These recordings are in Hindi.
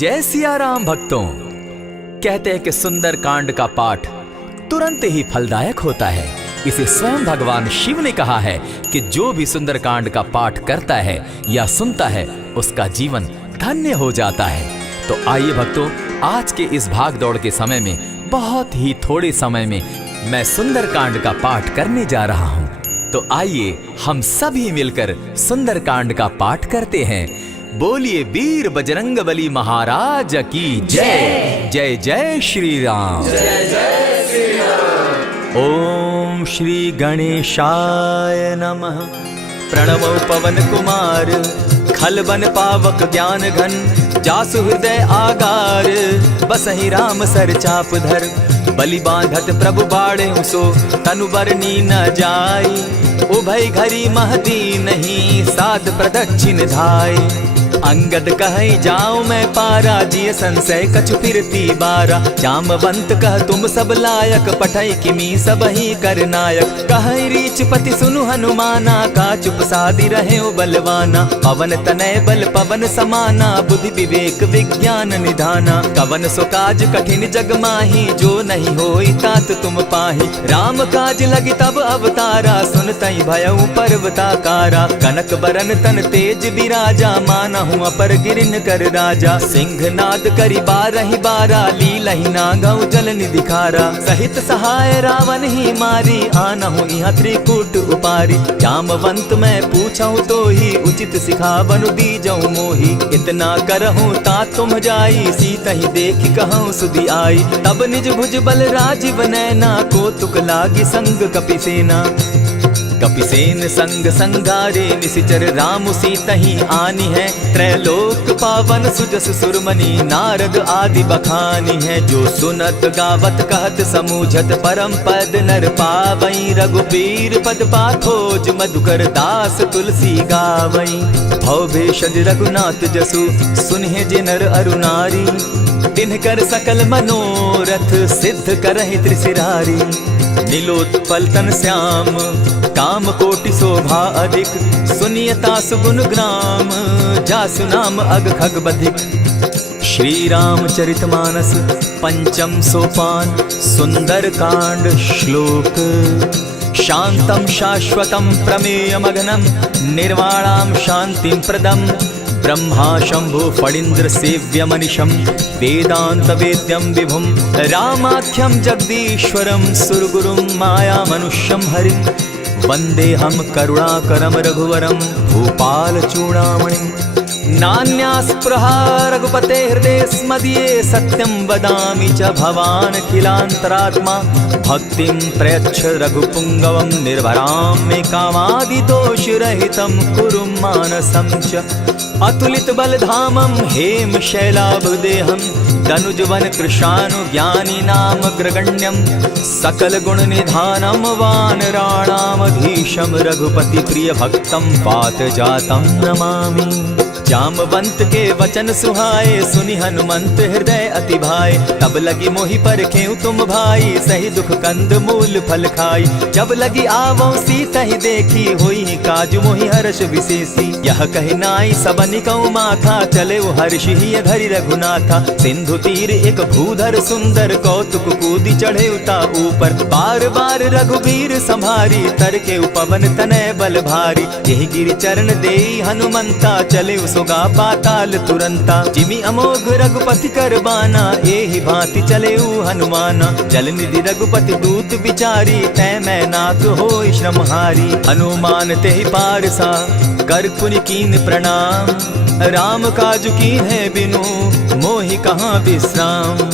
जय सिया राम भक्तों। कहते हैं कि सुंदर कांड का पाठ तुरंत ही फलदायक होता है। इसे स्वयं भगवान शिव ने कहा है कि जो भी सुंदर कांड का पाठ करता है या सुनता है उसका जीवन धन्य हो जाता है। तो आइए भक्तों, आज के इस भाग दौड़ के समय में बहुत ही थोड़े समय में मैं सुंदर कांड का पाठ करने जा रहा हूँ। तो आइए हम सभी मिलकर सुंदर कांड का पाठ करते हैं। बोलिए वीर बजरंगबली महाराज की जय। जय जय श्री राम। जय जय श्री राम। ओम श्री गणेशाय नमः। प्रणमो पवन कुमार खल बन पावक ज्ञान घन जासु हृदय आगार बसहि राम सर चाप धर बलि बांधत प्रभु बाढ़े सो तनु बरनी न जाई उभय घरी महदी नहीं साध प्रदक्षिण धाय अंगद कहे जाओ मैं पारा जिय संशय कछु फिरती बारा जामवंत कह तुम सब लायक पठै किमी सब ही कर नायक कहे रीच पति सुनु हनुमाना का चुप सादी रहे बलवाना पवन तनय बल पवन समाना बुद्धि विवेक विज्ञान निधाना कवन सो काज कठिन जग माही जो नहीं होई तात तुम पाही राम काज लगी तब अवतारा सुनतई भयउ पर्वताकारा कनक बरन तन तेज विराजा माना अपर गिरिन कर राजा सिंह नाद करी बारहि बारा लीलहि नागौ जल निधि खारा सहित सहाय रावण ही मारी आनहु इहाँ त्रिकूट उपारी जामवंत मैं पूछऊं तो ही उचित सिखावनु दीजऊं मोही इतना करहूं ता तुम जाई सीतहि देखि कहूं सुधि आई तब निज भुज बल राजीव नैना को तुक लागी संग कपिसेना कपिसेन संग संगारे निसिचर राम सीतहि आनी है त्रैलोक पावन सुजस सुरमणि नारद आदि बखानी है जो सुनत गावत कहत समूझत परम पद नर पावई रघुबीर पद पाखोज मधुकर दास तुलसी गावई भव भेषज रघुनाथ जसु सुनहि जे नर अरु नारी तिनकर सकल मनोरथ सिद्ध करहि त्रिशिरारी नीलोत्पल तन श्याम काम कोटि शोभा अधिक सुनियता सुगुण ग्राम जासु नाम अग खग बधिक। श्री रामचरितमानस पंचम सोपान सुंदर कांड श्लोक शांतम शाश्वतम प्रमेयमघनम निर्वाणाम शांतिं प्रदम ब्रह्मा शंभु फणीन्द्र सेव्य मनिशम वेदांत वेद्यम विभुम रामाख्यम जगदीश्वरम सुरगुरुम माया मनुष्यम हरिम वंदे हम करुणाकरम रघुवरम भूपाल चूड़ामणिम नान्यास्पृहा रघुपते हृदय स्मदीये सत्यं वदामि च भवान् खिलान्तरात्मा भक्तिं प्रयच्छ रघुपुंगवं निर्भरां मे कामादिदोषरहितं कुरु मानसं च अतुलित बलधामं हेम शैलाभदेहं दनुजवन कृशानु ज्ञानी नाम ग्रगण्यं सकल गुण निधानं वानराणामधीशं रघुपति प्रिय भक्तं पात जातं नमामि। जामवंत के वचन सुहाए सुनि हनुमंत हृदय अति भाए तब लगी मोहि परखेउ तुम भाई सही दुख कंद मूल फल खाई जब लगी आवो सीतहि देखी होई काज मोहि हर्ष विशेषी यह कहि नाई सबनि कौ माथा चले हर्ष ही धरि रघुनाथा सिंधु तीर एक भूधर सुंदर कौतुक कूदी चढ़े उता ऊपर बार बार रघुबीर संभारी तर के उपवन तनय बल भारी यही गिरि चरण देई हनुमंता चले सोगा पाताल तुरंता जिमि अमोघ रघुपति कर बाना एहि भांति चले हनुमाना जल निधि रघुपति दूत बिचारी तै मैं नाथ होई श्रमहारी हनुमान तेहि पारसा कर पुनि कीन प्रणाम राम काजु कीन है बिनु मोहि कहाँ विश्राम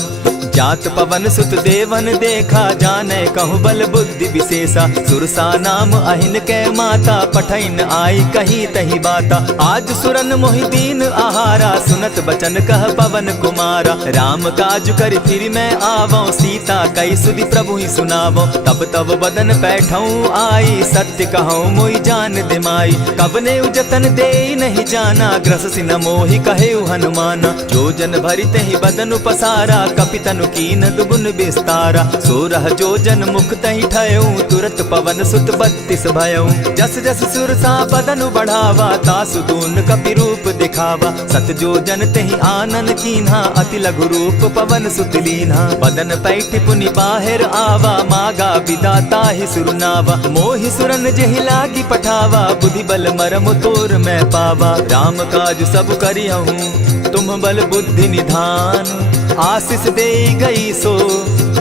जात पवन सुत देवन देखा जाने कहु बल बुद्धि विशेषा सुरसा नाम अहिन कै माता पठैन आई कही तही बाता आज सुरन मोहि दीन आहारा सुनत बचन कह पवन कुमारा राम काज कर फिर मैं आवो सीता कई सुधि प्रभु ही सुनावो तब तब बदन बैठऊं आई सत्य कहूँ मोहि जान दिमाई कवने उजतन दे नहीं जाना ग्रस सिन मोहि कहे हनुमाना जो जन भरित ही बदन पसारा कपितनु कीन दुगुन विस्तारा। 16 जोजन मुख तहि ठयऊ, तुरत पवन सुत 32 भयऊ। जस जस सुरसा बदन बढ़ावा, तासु दून कपि रूप दिखावा। 7 जोजन तेहि आनन कीन्हा, अति लघु रूप पवन सुत लीन्हा। बदन पैठ पुनि बाहिर आवा, मागा विदाता ही सुरनावा। मोहि सुरन जेहि लागी पठावा, बुद्धि बल मरम तोर मैं पावा। राम काज सब करियहूँ, तुम बल बुद्धि निधान। आशीष दे गई सो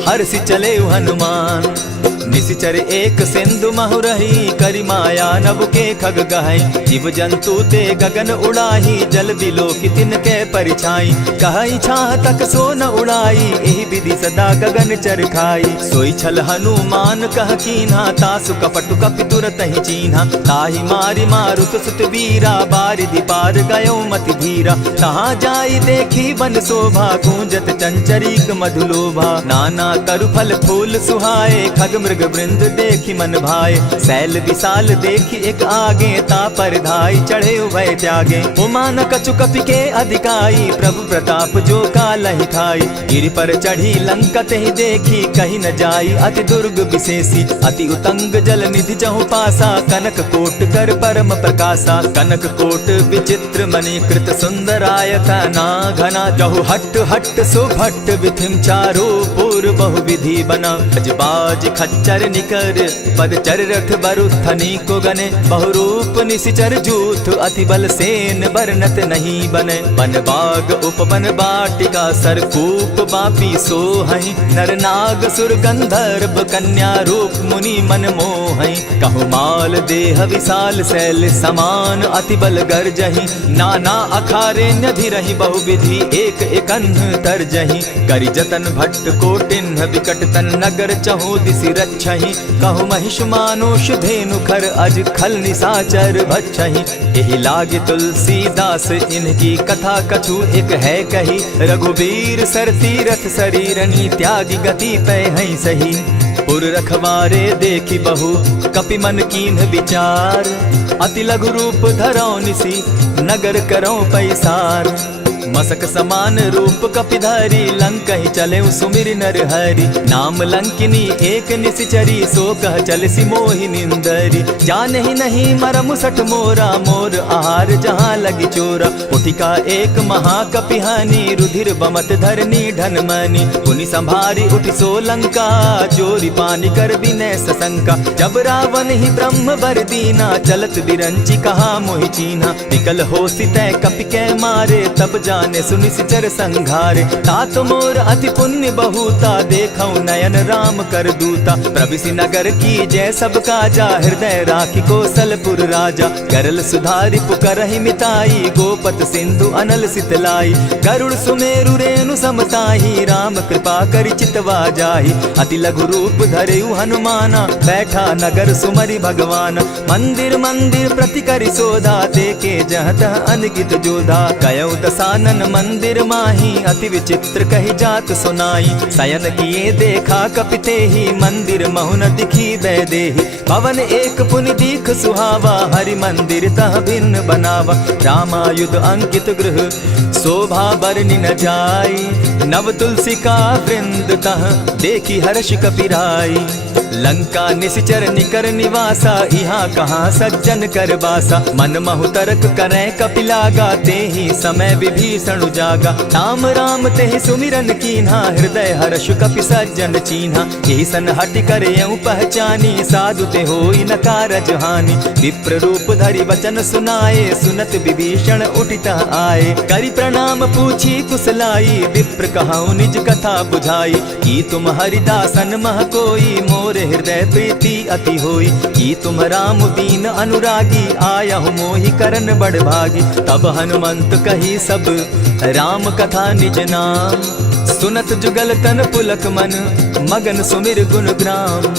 हर्षि चले हनुमान। निशिचर एक सिंधु महु रही, करि माया नभ के खग गहई। जीव जंतु ते गगन उड़ाही, जल बिलो की तिनके परिछाई। कहई छाह तक सो न उड़ाई, एहि विधि सदा गगन चर खाई। सोई छल हनुमान कह कीन्हा, तासु कपटु कपि तुरत ही चीन्हा। ताहि मारि मारुत सुत वीरा, बारिधि पार गयो मति धीरा। तहाँ जाई देखी वन शोभा, गूंजत चंचरीक मधुलोभा। नाना तरु फल फूल सुहाए, खग मृग वृंद देखी मन भाए। सैल विशाल देखी एक आगे, ता पर धाई चढ़े भय त्यागे। उमान कछु कपि के अधिकाई, प्रभु प्रताप जो कालहि खाई। गिरि पर चढ़ी लंका तेहि देखी, कहीं न जाई अति दुर्ग विशेषी। अति उतंग जल निधि जहु पासा, कनक कोट कर परम प्रकाशा। कनक कोट विचित्र मणि कृत सुंदरायत ना घना। जहु हट हट सुभट विधिम चारो पूर्व बहु विधि बना। अजबाज खच्चर निकर पद चर रथ बरुथनी को गने। बहुरूप निशिचर जूथ, अति बल सेन बरनत नहीं बने। बन बाग उपवन बाटिका, सरकूप बापी सोहई। नर नाग सुर गंधर्व कन्या, रूप मुनि मन मोहई। कहु माल देह विशाल शैल समान, अति बल गर्जहि। नाना अखारे न्यधिरहि, बहुविधि एक एकन्ह तरजहि। करि जतन भट्ट कोटिन्ह, विकट तन नगर चहु दिसि रक्षहि। कहु महिष मानुष धेनु खर, अज खल निशाचर भक्षहि। एहि लागे तुलसीदास, इनकी कथा कछु एक है कही। रघुबीर सर तीरथ शरीरनी, त्यागी गति पै हई सही। पुर रखवारे देखी बहु, कपि मन कीन्ह विचार। अति लघु रूप धरौ निसी, नगर करौ पैसार। मसक समान रूप कपिधारी, लंक ही चले सुमिर नर हरि। नाम लंकिनी एक निशिचरी, सो कह चल सी मोहि निंदरी। जान ही नहीं मरम सठ मोरा, मोर आहार जहाँ लगी चोरा। उठिका एक महाकपिहानी, रुधिर बमत धरनी ढन मनी। पुनि संभारी उठि सो लंका, जोरी पानी कर विनय सशंका। जब रावण ही ब्रह्म बर दीना, चलत बिरंची कहा मोहि चीन्हा। निकल हो सितै कपि के मारे, तब जाने सुनिशिचर संघारे। तात मोर अति पुण्य बहुता, देखौ नयन राम कर दूता। प्रविशि नगर की जय सब काजा, हृदय राखी कौशलपुर राजा। करल सुधारि पुकरहि मिताई, गोपत सिंधु अनल सितलाई। गरुड़ सुमेरु रेणु समताही, राम कृपा करि चितवा जाहि। अति लघु रूप धरेउ हनुमाना, बैठा नगर सुमरि भगवान। मंदिर मंदिर प्रति करि सोधा, देखे जहाँ तह अनगित जोधा। गयौ दसानन मंदिर माही, अति विचित्र कही जात सुनाई। शयन किए देखा कपिते ही, मंदिर महु न दिखी वैदेही। भवन एक पुनि दीख सुहावा, हरि मंदिर तह भिन्न बनावा। रामायुध अंकित गृह, शोभा बरनि न जाई। नव तुलसी का वृंद तह, देखी हर्ष कपिराई। लंका निशिचर निकर निवासा, यहाँ कहाँ सज्जन कर बासा। मन महु तरक करै कपिलागा, तेहि समय विभीषण जागा। राम राम तेहि सुमिरन कीन्हा, हृदय हर्ष कपि सज्जन चीन्हा। एहि सन हटि करयउ पहचानी, साधु ते होई न कारज हानि। विप्र रूप धरि वचन सुनाए, सुनत विभीषण उठित आए। करि प्रणाम पूछी कुशलाई, विप्र कहौ निज कथा बुझाई। की तुम हरिदासन मह कोई, मोर हृदय प्रीति अति होई। की तुम राम दीन अनुरागी, आयहु मोहि करन बड़ भागी। तब हनुमंत कही सब राम कथा निज नाम। सुनत जुगल तन पुलक मन, मगन सुमिर गुण ग्राम।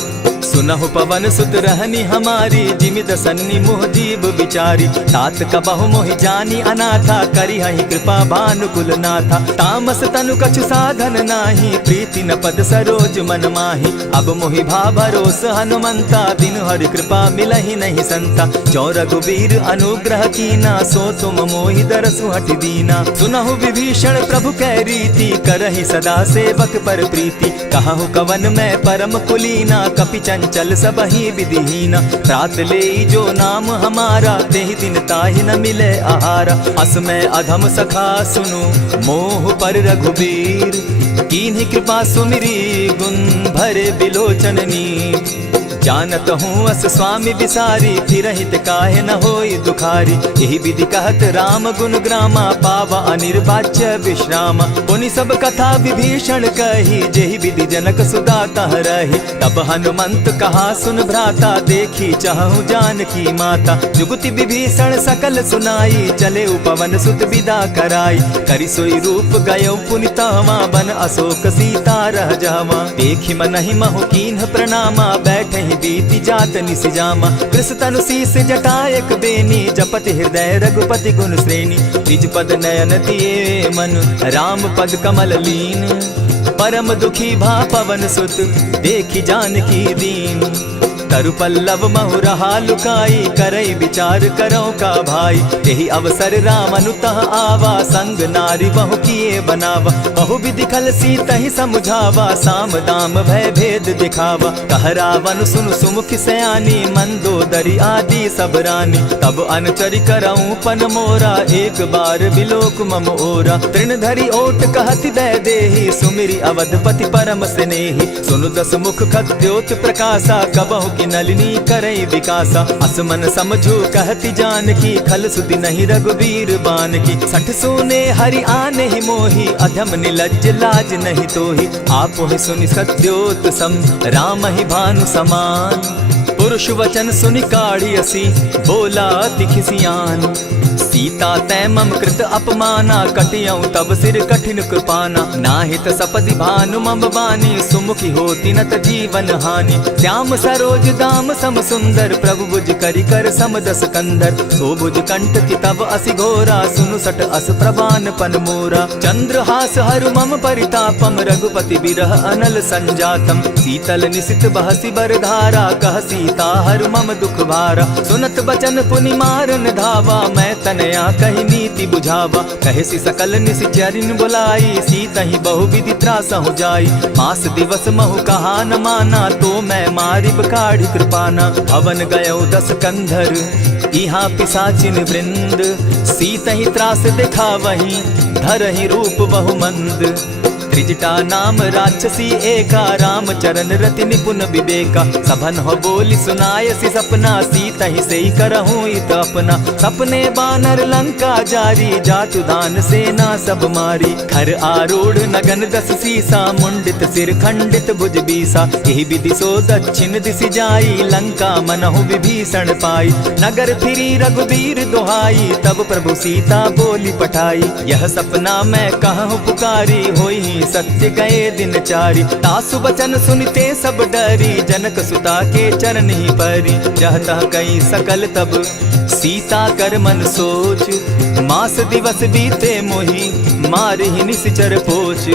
सुनहु पवन सुत रहनी हमारी, जिमि दसन्नी मोह जीव विचारी। तात कबहु मोहि जानी अनाथा, करी हहि कृपा भानुकुल नाथा। तामस तनु कछु साधन नाही, प्रीति न पद सरोज मन माही। अब मोहि भा भरोस हनुमंता, बिनु हरि कृपा मिलहि नहीं संता। जो रघुबीर अनुग्रह कीना, सो तुम मोहि दरसु हठ दीना। सुनहु विभीषण प्रभु कै रीति, करहि सदा सेवक पर प्रीति। कहु कवन मैं परम कुलीना, कपि चंचल सबहि विधिहीना। रात ले जो नाम हमारा, तेहि दिन ताहि न मिले आहारा। अस मैं अधम सखा सुनु, मोह पर रघुबीर। कीन्ही कृपा सुमिरी, गुण भरे बिलोचन नीर। जानत हूँ अस स्वामी विसारी, फिर हित काहे न होई दुखारी। यही विधि कहत राम गुण ग्रामा, पावा अनिर्वाच्य विश्रामा। पुनि सब कथा विभीषण कही, जेहि विधि जनक सुदा तह रही। तब हनुमंत कहा सुन भ्राता, देखी चाहूँ जानकी माता। जुगति विभीषण सकल सुनाई, चले पवन सुत विदा कराई। करि सोई रूप गयो पुनि तहवा, बन अशोक सीता रह जावा। देखि मनहि महु कीन्ह प्रणामा, बैठे बीति जात निसिजामा। कृष तनु शीस जटायक बेनी, जपति हृदय रघुपति गुण श्रेणी। निज पद नयन दिए मन, राम पद कमल लीन। परम दुखी भा पवन सुत, देखी जानकी दीन। तरु पल्लव महु रहा लुकाई, करई विचार करो का भाई। यही अवसर राम अनुतः आवा, संग नारी बहु किए बनावा। बहु विधि खल सीतहि समुझावा, साम दाम भय भेद दिखावा। कह रावण सुन सुमुख सयानी, मंदोदरी आदि सब रानी। तब अनुचरि करऊं पन मोरा, एक बार बिलोक मम ओरा। तृण धरि ओट कहति दय देहि, सुमिरि अवधपति परम स्नेही। सुनु दस मुख खद्योत प्रकाशा, कबहु की नलिनी करई विकासा। असमन समझो कहती जानकी, खल सुधि नहीं रघुबीर बान की। सठ सोने हरि आने ही मोही, अधम निलज्ज लाज नहीं तोही। आप ही सुनि सत्योत सम, राम ही भानु समान। पुरुष वचन सुनि काढ़ी असी, बोला तिखिसियान। सीता तै मम कृत अपमाना, कटियऊ तब सिर कठिन कृपाना। नाहित सपदि भानु मम बानी, सुमुखी होती नत जीवन हानि। श्याम सरोज दाम सम सुंदर, प्रभु भुज करि कर सम दस कंधर। सो भुज कंठ की तब असि घोरा, सुनु सट अस प्रभान पन मोरा। चंद्रहास हरु मम परितापम, रघुपति बिरह अनल संजातम। शीतल निशित बहसी बर धारा, कह सीता हरु मम दुख भारा। सुनत बचन पुनि मारन धावा, मैं तनया कही नीति बुझावा। कहे सी सकल निश्चरिन बुलाई, सीतहि बहु विधि त्रास हो जाई। मास दिवस महु कहा न माना, तो मैं मारिब काढ़ी कृपाना। भवन गयो दस कंधर, इहाँ पिशाचिन वृंद। सीतहि त्रास दिखावहि, धरहि रूप बहुमंद। त्रिजटा नाम राक्षसी एका, राम चरण रति निपुण विवेका। सभन हो बोली सुनायसी सपना, सीतहि सेई करहूँ इत अपना। सपने बानर लंका जारी, जातु दान सेना सब मारी। खर आरूढ़ नगन दस सीसा, मुंडित सिर खंडित भुज बीसा। यही विधि सो दक्षिण दिशि जाई, लंका मनहु विभीषण पाई। नगर फिरी रघुबीर दुहाई, तब प्रभु सीता बोली पठाई। यह सपना मैं कहूँ पुकारी, होई सत्य गए दिन चारी। तासु बचन सुनते सब डरी, जनक सुता के चरण ही परी। जहता कई सकल तब सीता कर मन सोच, मास दिवस बीते मोही मार ही निश्चर पोच।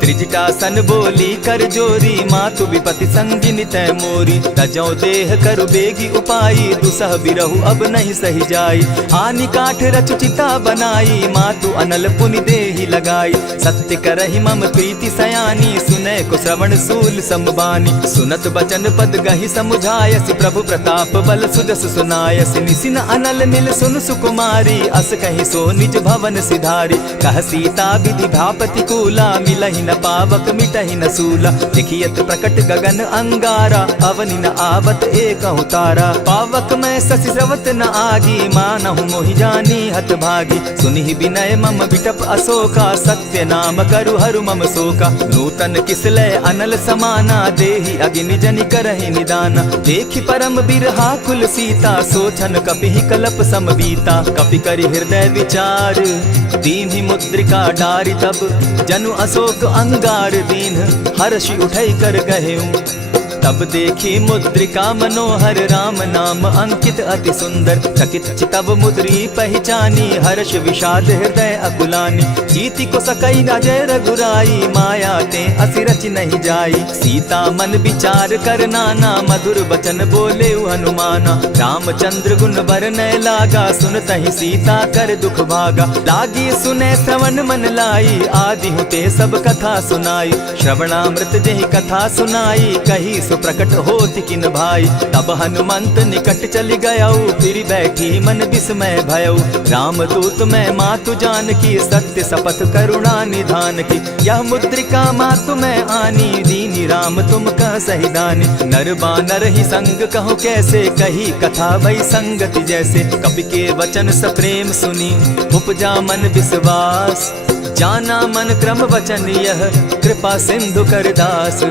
त्रिजटा सन बोली कर जोरी, मातु विपति संगिनी तै मोरी। तजौ देह करु बेगी उपाई, दुसह बिरहु अब नहीं सही जाई। आनि काठ रच चिता बनाई, मातु अनल पुनि देहि लगाई। सत्य करहि मम प्रीति सयानी, सुनै को श्रवण सूल समबानी। सुनत बचन पद गहि समुझायसि, प्रभु प्रताप बल सुजस सुनायसि। निसिन अनल मिल सुन सुकुमारी, अस कहि सो निज भवन सिधारी। कह सीता विधि भापति कूला, मिलहि न पावक मिटहि न सूला। देखियत प्रकट गगन अंगारा, अवनि न आवत एकहु तारा। पावक मैं शशि स्रवत न आगी, मानहु मोहि जानी हत भागी। सुनिहि विनय मम बिटप अशोका, सत्य नाम करु हरु मम शोका। नूतन किसलय अनल समाना, देहि अग्नि जनि करहि निदाना। देखि परम बिरहा कुल सीता, सोचन कपिहि कलप समबीता। कपि करि हृदय विचार, दीन्हि मुद्रिका डारि। तब जनु अशोक अंगार दीन, हर्षि उठै कर गहेऊ। तब देखी मुद्रिका मनोहर राम नाम अंकित अति सुंदर। चकित चितव मुद्री पहचानी हर्ष विषाद हृदय अकुलानी। जीति को सकई अजय रघुराई माया ते असिरच नहीं जाई। सीता मन विचार कर नाना मधुर बचन बोले हनुमाना। रामचंद्र गुण बरनय लागा सुनतहि सीता कर दुख भागा। लागी सुने श्रवण मन लाई आदि हुते सब कथा सुनाई। श्रवणामृत जेहि कथा सुनाई कही सो प्रकट होति किन भाई। तब हनुमंत निकट चली गयऊ फिर बैठी मन विस्मय भयऊ। रामदूत मैं मातु जानकी सत्य शपथ करुणा निधान की। यह मुद्रिका मातु मैं आनी दीनी राम तुम कह सही दानी। नर बानर ही संग कहो कैसे कही कथा भई संगति जैसे। कपि के वचन सप्रेम सुनी उपजा मन विश्वास। जाना मन क्रम वचन यह कृपा सिंधु कर दास।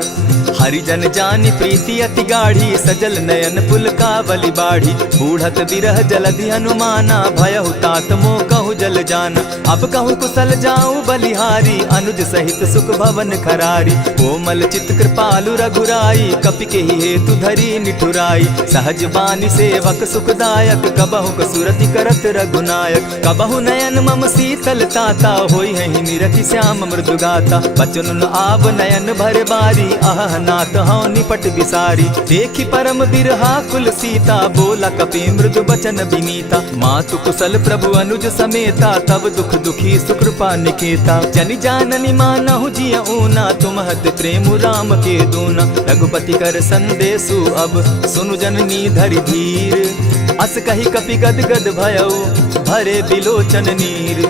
हरिजन जानी प्रीति अति गाढ़ी सजल नयन पुलकावली बाढ़ी। बूढ़त बिरह जलधि हनुमाना भयहु तात मोह कहु जल जाना। अब कहु कुशल जाऊं बलिहारी अनुज सहित सुख भवन खरारी। कोमल चित कृपालु रघुराई कपि के ही हेतु धरी निठुराई। सहज बानी सेवक सुखदायक कबहु कसुरति करत रघुनायक। कबहु नयन मम शीतल ताता होई है निरखि श्याम मृदु गाता। बचन आव नयन भर बारी आह नाथ हौ निपट बिसारी। देखी परम बिरहा कुल सीता बोला कपि मृदु बचन विनीता। मातु कुशल प्रभु अनुज समेता तब दुख दुखी सुकृपा निकेता। जनि जाननी मानहु जिय ऊना तुम हत प्रेम राम के दूना। रघुपति कर संदेशु अब सुनु जननी धरि धीर। अस कही कपि गद गद भयऊ भरे बिलोचन नीर।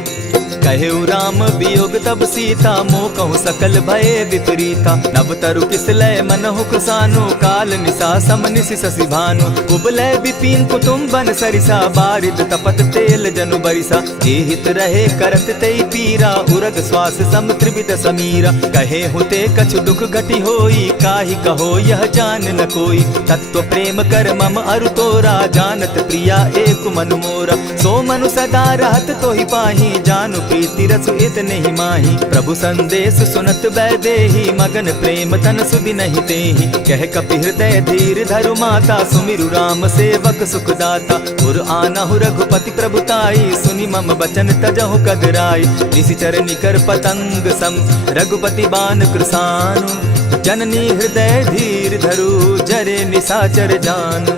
कहेउ राम वियोग तब सीता मोह कहु सकल भये विपरीता। नव तरु किसलय मनहु कुसानु काल निशा समनिशि शशि भानु। कुबलय विपिन कुटुम्बन सरिसा बारिद तपत तेल जनु बरिसा। जे हित रहे करत तेई पीरा उरग श्वास सम त्रिविध समीरा। कहे हुते कछु दुख घटी होई काहि कहो यह जान न कोई। तत्व प्रेम कर मम अरु तोरा जानत प्रिया एक मनु मोरा। सो मनु सदा रहत तोहि पाही जानु प्रीति रसु इतने ही माही। प्रभु संदेश सुनत बैदेही मगन प्रेम तन सुधि नहीं तेहि। कह कपि हृदय धीर धरु माता सुमिरु राम सेवक सुखदाता। उर आनहु रघुपति प्रभुताई सुनि मम बचन तजहु कगराई। निशिचर निकर पतंग सम रघुपति बान कृसानु। जननी हृदय धीर धरु जरे निशाचर जान।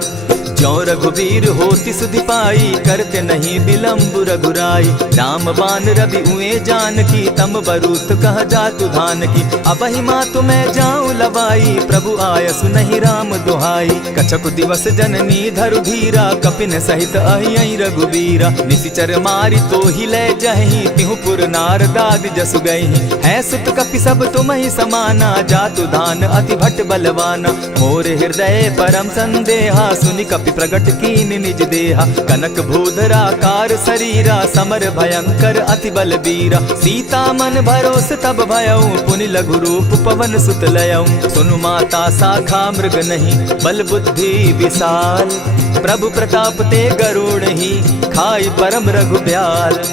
ज्यों रघुवीर होति सुधि पाई करते नहीं विलम्ब रघुराई। राम बान रवि उए जानकी तम बरूत कह जातु धान की। अबहि मातु मैं जाऊं लवाई प्रभु आयसु नहीं राम दुहाई। कछक दिवस जननी धरु धीरा कपिन सहित अहियहि रघुबीरा। निशिचर मारि तो ही ले जहि तिहु पुर नारदादि जसु गई। है सुत कपि सब तुम ही समाना जातु धान अति भट बलवाना। मोर हृदय परम संदेहा सुनि कपि प्रगट कीन निज देहा। कनक भूधराकार शरीरा समर भयंकर अति बलबीरा। सीता मन भरोस तब भयऊ पुनि लघु रूप पवन सुत लयऊ। सुनु माता शाखा मृग नहीं बल बुद्धि विशाल। प्रभु प्रताप ते गरुड़ ही खाई परम रघु ब्याल।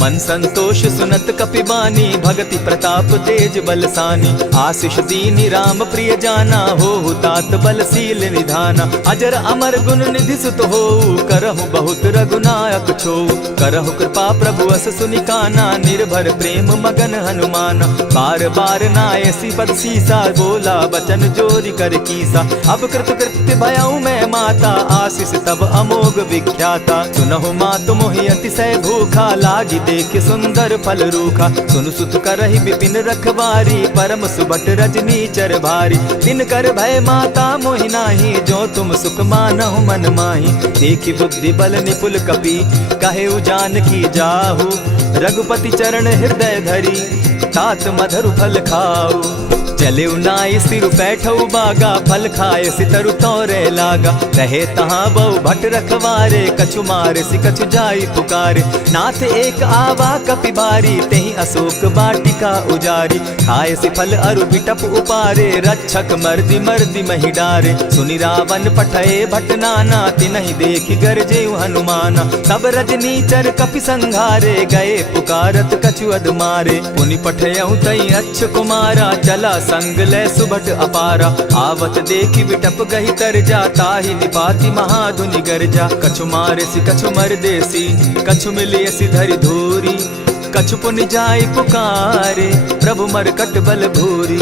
मन संतोष सुनत कपि बानी भगति प्रताप तेज बलसानी। आशीष दीनी राम प्रिय जाना हो तात बलशील निधाना। अजर अमर गुण निधि सुत हो करहु बहुत रघुनायक छो। करहु कृपा प्रभु अस सुनि काना निर्भर प्रेम मगन हनुमाना। बार बार नायसी पद सीसा बोला बचन जोरी कर कीसा। अब कृत कृत्य भयऊ मैं माता आशीष तब अमोघ विख्याता। सुनहु मातु मोहि अतिशय भूखा लागी देख सुंदर फल रूखा। सुनु सुत करहि विपिन रखवारी परम सुबट रजनी चर भारी। दिन कर भय माता मोहि नाही जो तुम सुख मानहु मन माही। देखी बुद्धि बल निपुल कपि कहे जानकी जाहु। रघुपति चरण हृदय धरी तात मधुर फल खाऊ। चले नाई सिर बैठऊ बागा फल खाए सितरु तोरे लागा। रहे तहाँ बहु भट रखवारे कछु मारे सि कछु जाई पुकारे। नाथ एक आवा कपि बारी तेहि अशोक वाटिका उजारी। खाए सि फल अरु बिटप उपारे रक्षक मर्दि मर्दि महि डारे। सुनि रावण पठये भट नाना तिनहि देखि गरजे हनुमाना। सब रजनीचर कपि संघारे गए पुकारत कछु अध मारे। पुनि पठयऊ तई अच्छ कुमारा चला संग ले सुभट अपारा, आवत देखी विटप गही तर जाता ही निपाति महाधुनि गर्जा। कछु मारे सी कछु मर देसी, कछु मिले सी धरि धूरी, कछु पुनि जाय पुकारे, प्रभु मरकट बल भूरी।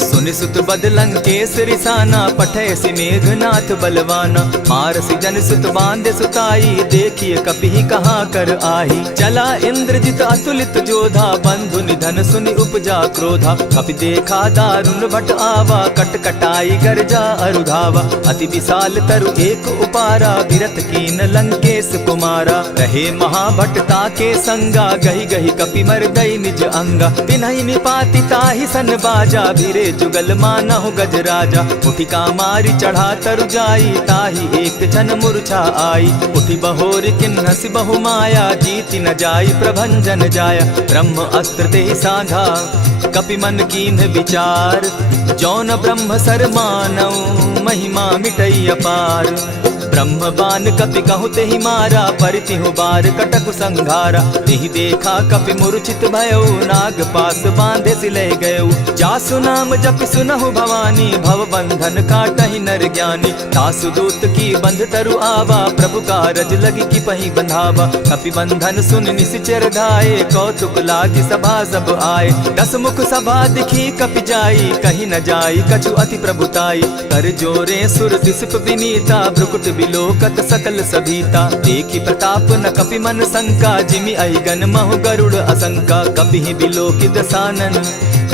सुनि सुत बद लंकेश रिसाना, पठे सी मेघनाथ बलवाना। मारसी जन सुत बांधे सुताई, देखिए कपि कहाँ कर आही। चला इंद्रजित अतुलित जोधा, बंधु निधन सुनि उपजा क्रोधा। कपि देखा दारुण भट आवा, कट कटाई गर्जा अरुधावा। अति विशाल तरु एक उपारा, बिरत कीन लंकेश कुमारा। रहे महाभटता के संगा, गही गही कपि मर्दई निज अंगा। तिन्हि निपाति ताहि सन बाजा, भीरे जुगल मानहु गजराजा। उठिका मारी चढ़ा तरु जाई, ताहि एक जन मूर्छा आई। उठि बहोर किन्हसि बहु माया, जीति न जाई प्रभंजन जाया। ब्रह्म अस्त्र तेहि साधा, कपि मन कीन्ह विचार। जौन ब्रह्म सर मानौ, महिमा मिटई अपार। ब्रह्म बान कपि कहु तेहि मारा, परितिहु बार कटक संघारा। तेहि देखा कपि मूर्छित भयो, नाग पास बांधे सिले गयो। जासु नाम जपि सुनहु भवानी, भव बंधन काटहि नर ज्ञानी। तासु दूत की बंध तरु आवा, प्रभु कारज लगी की पही बंधावा। कपि बंधन सुन निश्चर धाये, कौतुक लागी सभा सब आए। दस मुख सभा दिखी कपि जाई, कहीं न जाई कछु अति प्रभुताई। कर जोरे सुर दिसप विनीता, भ्रुकुट बिलोकत सकल सभीता। देखी प्रताप न कपि मन शंका, जिमि अहिगन महु गरुड़ असंका। कपि बिलोकि दसानन,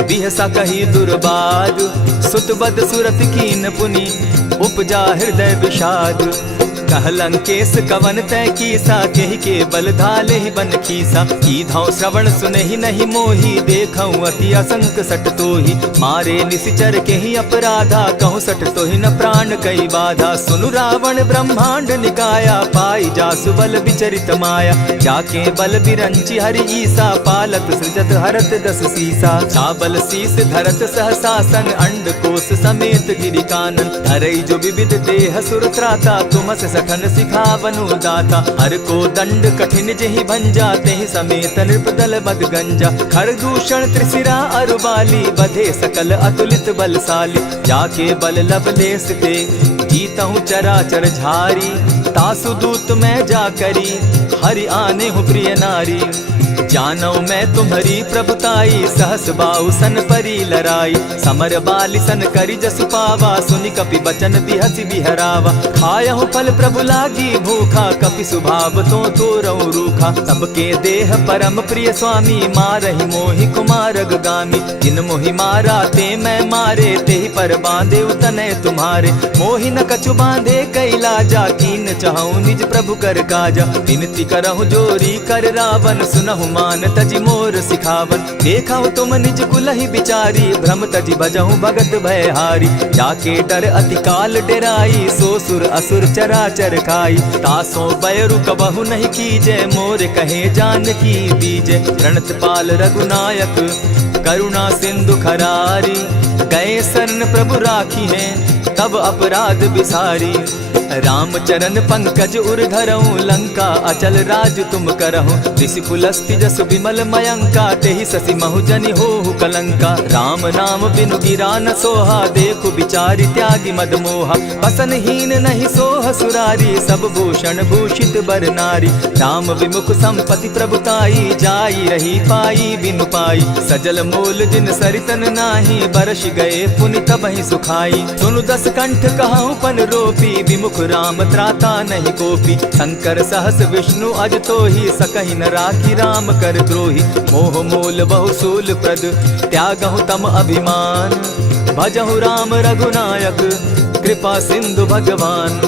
बिहसा कही दुर्बाद। सुत बद सुरत कीन पुनि, उपजा हृदय विषाद। कह लंकेश कवन तय कीसा, केहि के बल धाले ही बन खीसा। कीधौ श्रवण सुने ही नहीं मोही, देखऊं अति असंक सट तोही। मारे निशिचर केहि अपराधा, कहूँ सट तोहि न प्राण कई बाधा। सुनु रावण ब्रह्मांड निकाया, पाई जासु बल विचरित माया। जाके बल बिरंची हरि ईसा, पालत सृजत हरत दस सीसा। चाबल शीस धरत सहसासन, अंड कोश समेत गिरि कानन। धरई जो विविध देह सुर त्राता, तुमस सठन सिखावनु दाता। हर को दंड कठिन जेहि भंजा, तेहि समेत नृपदल बद गंजा। खर दूषण त्रिशिरा अरुबाली, बधे सकल अतुलित बलशाली। जाके बल लवलेस ते, जीतहु चराचर झारी। तासु दूत मैं जा करी, हरि आने हूँ प्रिय नारी। जानौ मैं तुम्हारी प्रभुताई, सहस बाहु सन परी लराई। समर बाली सन करि जसु पावा, सुनि कपि बचन बिहसि बिहरावा। खायहु फल प्रभु लागी भूखा, कपि सुभाव तो तोरऊ रूखा। सबके देह परम प्रिय स्वामी, मारहि मोहि कुमारग गामी। जिन मोहि मारा ते मैं मारे, तेहि पर बांधे उतने तुम्हारे। मोहि न कछु बांधे कैलाजा, कीन चाहूं निज प्रभु कर काजा। विनती करहु जोरी कर रावण, सुनहु मान तजि मोर सिखावन। देखा तुम निज कुलहि बिचारी, भ्रम तजि भजहु भगत भयहारी। जाके डर अति काल डेराई, सो सुर असुर चराचर खाई। तासो बैरु कबहु नहीं कीजे, मोर कहे जानकी दीजे। प्रणत पाल रघुनायक, करुणा सिंधु खरारी। गए शरण प्रभु राखी हैं, तब अपराध बिसारी। राम चरण पंकज उर धरऊं, लंका अचल राज तुम करहु। ऋषि पुलस्ति जस विमल मयंका, तेहि ससि महु जनि होहु कलंका। राम नाम बिनु गिरा न सोहा, देखु बिचारी त्यागी मद मोहा। बसन हीन नहीं सोह सुरारी, सब भूषण भूषित बर नारी। राम विमुख संपति प्रभुताई, जाई रही पाई बिनु पाई। सजल मोल जिन सरितन नाही, बरस गए पुनि तबहि सुखाई। सुनु दस कंठ कहूँ पन रोपी, विमुख राम त्राता नहीं कोपी। शंकर सहस विष्णु अज तो ही, सकहि न राखी राम कर द्रोही। मोह मोल बहुसूल प्रद, त्यागहु तम अभिमान। भजहु राम रघुनायक, कृपा सिंधु भगवान।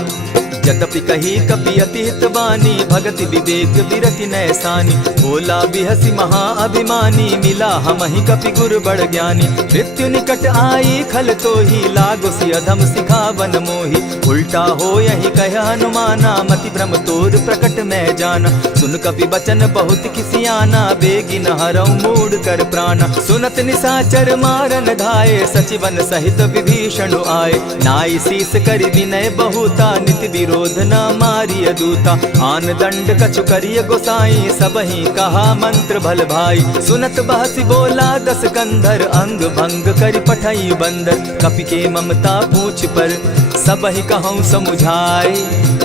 यद्यपि कही कपि अति हित बानी, भगति विवेक विरति नैसानी। बोला बिहसी महा अभिमानी, मिला हमहि कपि गुर बड़ ज्ञानी। मृत्यु निकट आई खल तो ही, लागो सि अधम सिखावन मोही। उल्टा हो यही कह हनुमाना, मति भ्रम तोर प्रकट मैं जाना। सुन कपि बचन बहुत किसियाना, बेगिन हरऊ मूड कर प्राण। सुनत निशाचर मारन धाये, सचिवन सहित विभीषण आए। नाई शीस करि विनय बहुता, नित विरोध न मारिय दूता। आन दंड कछु करिय गोसाई, सबहि कहा मंत्र भल भाई। सुनत बहसि बोला दस कंधर, अंग भंग करि पठई बंदर। कपि के ममता पूछ पर, सबहि कहूँ समुझाए।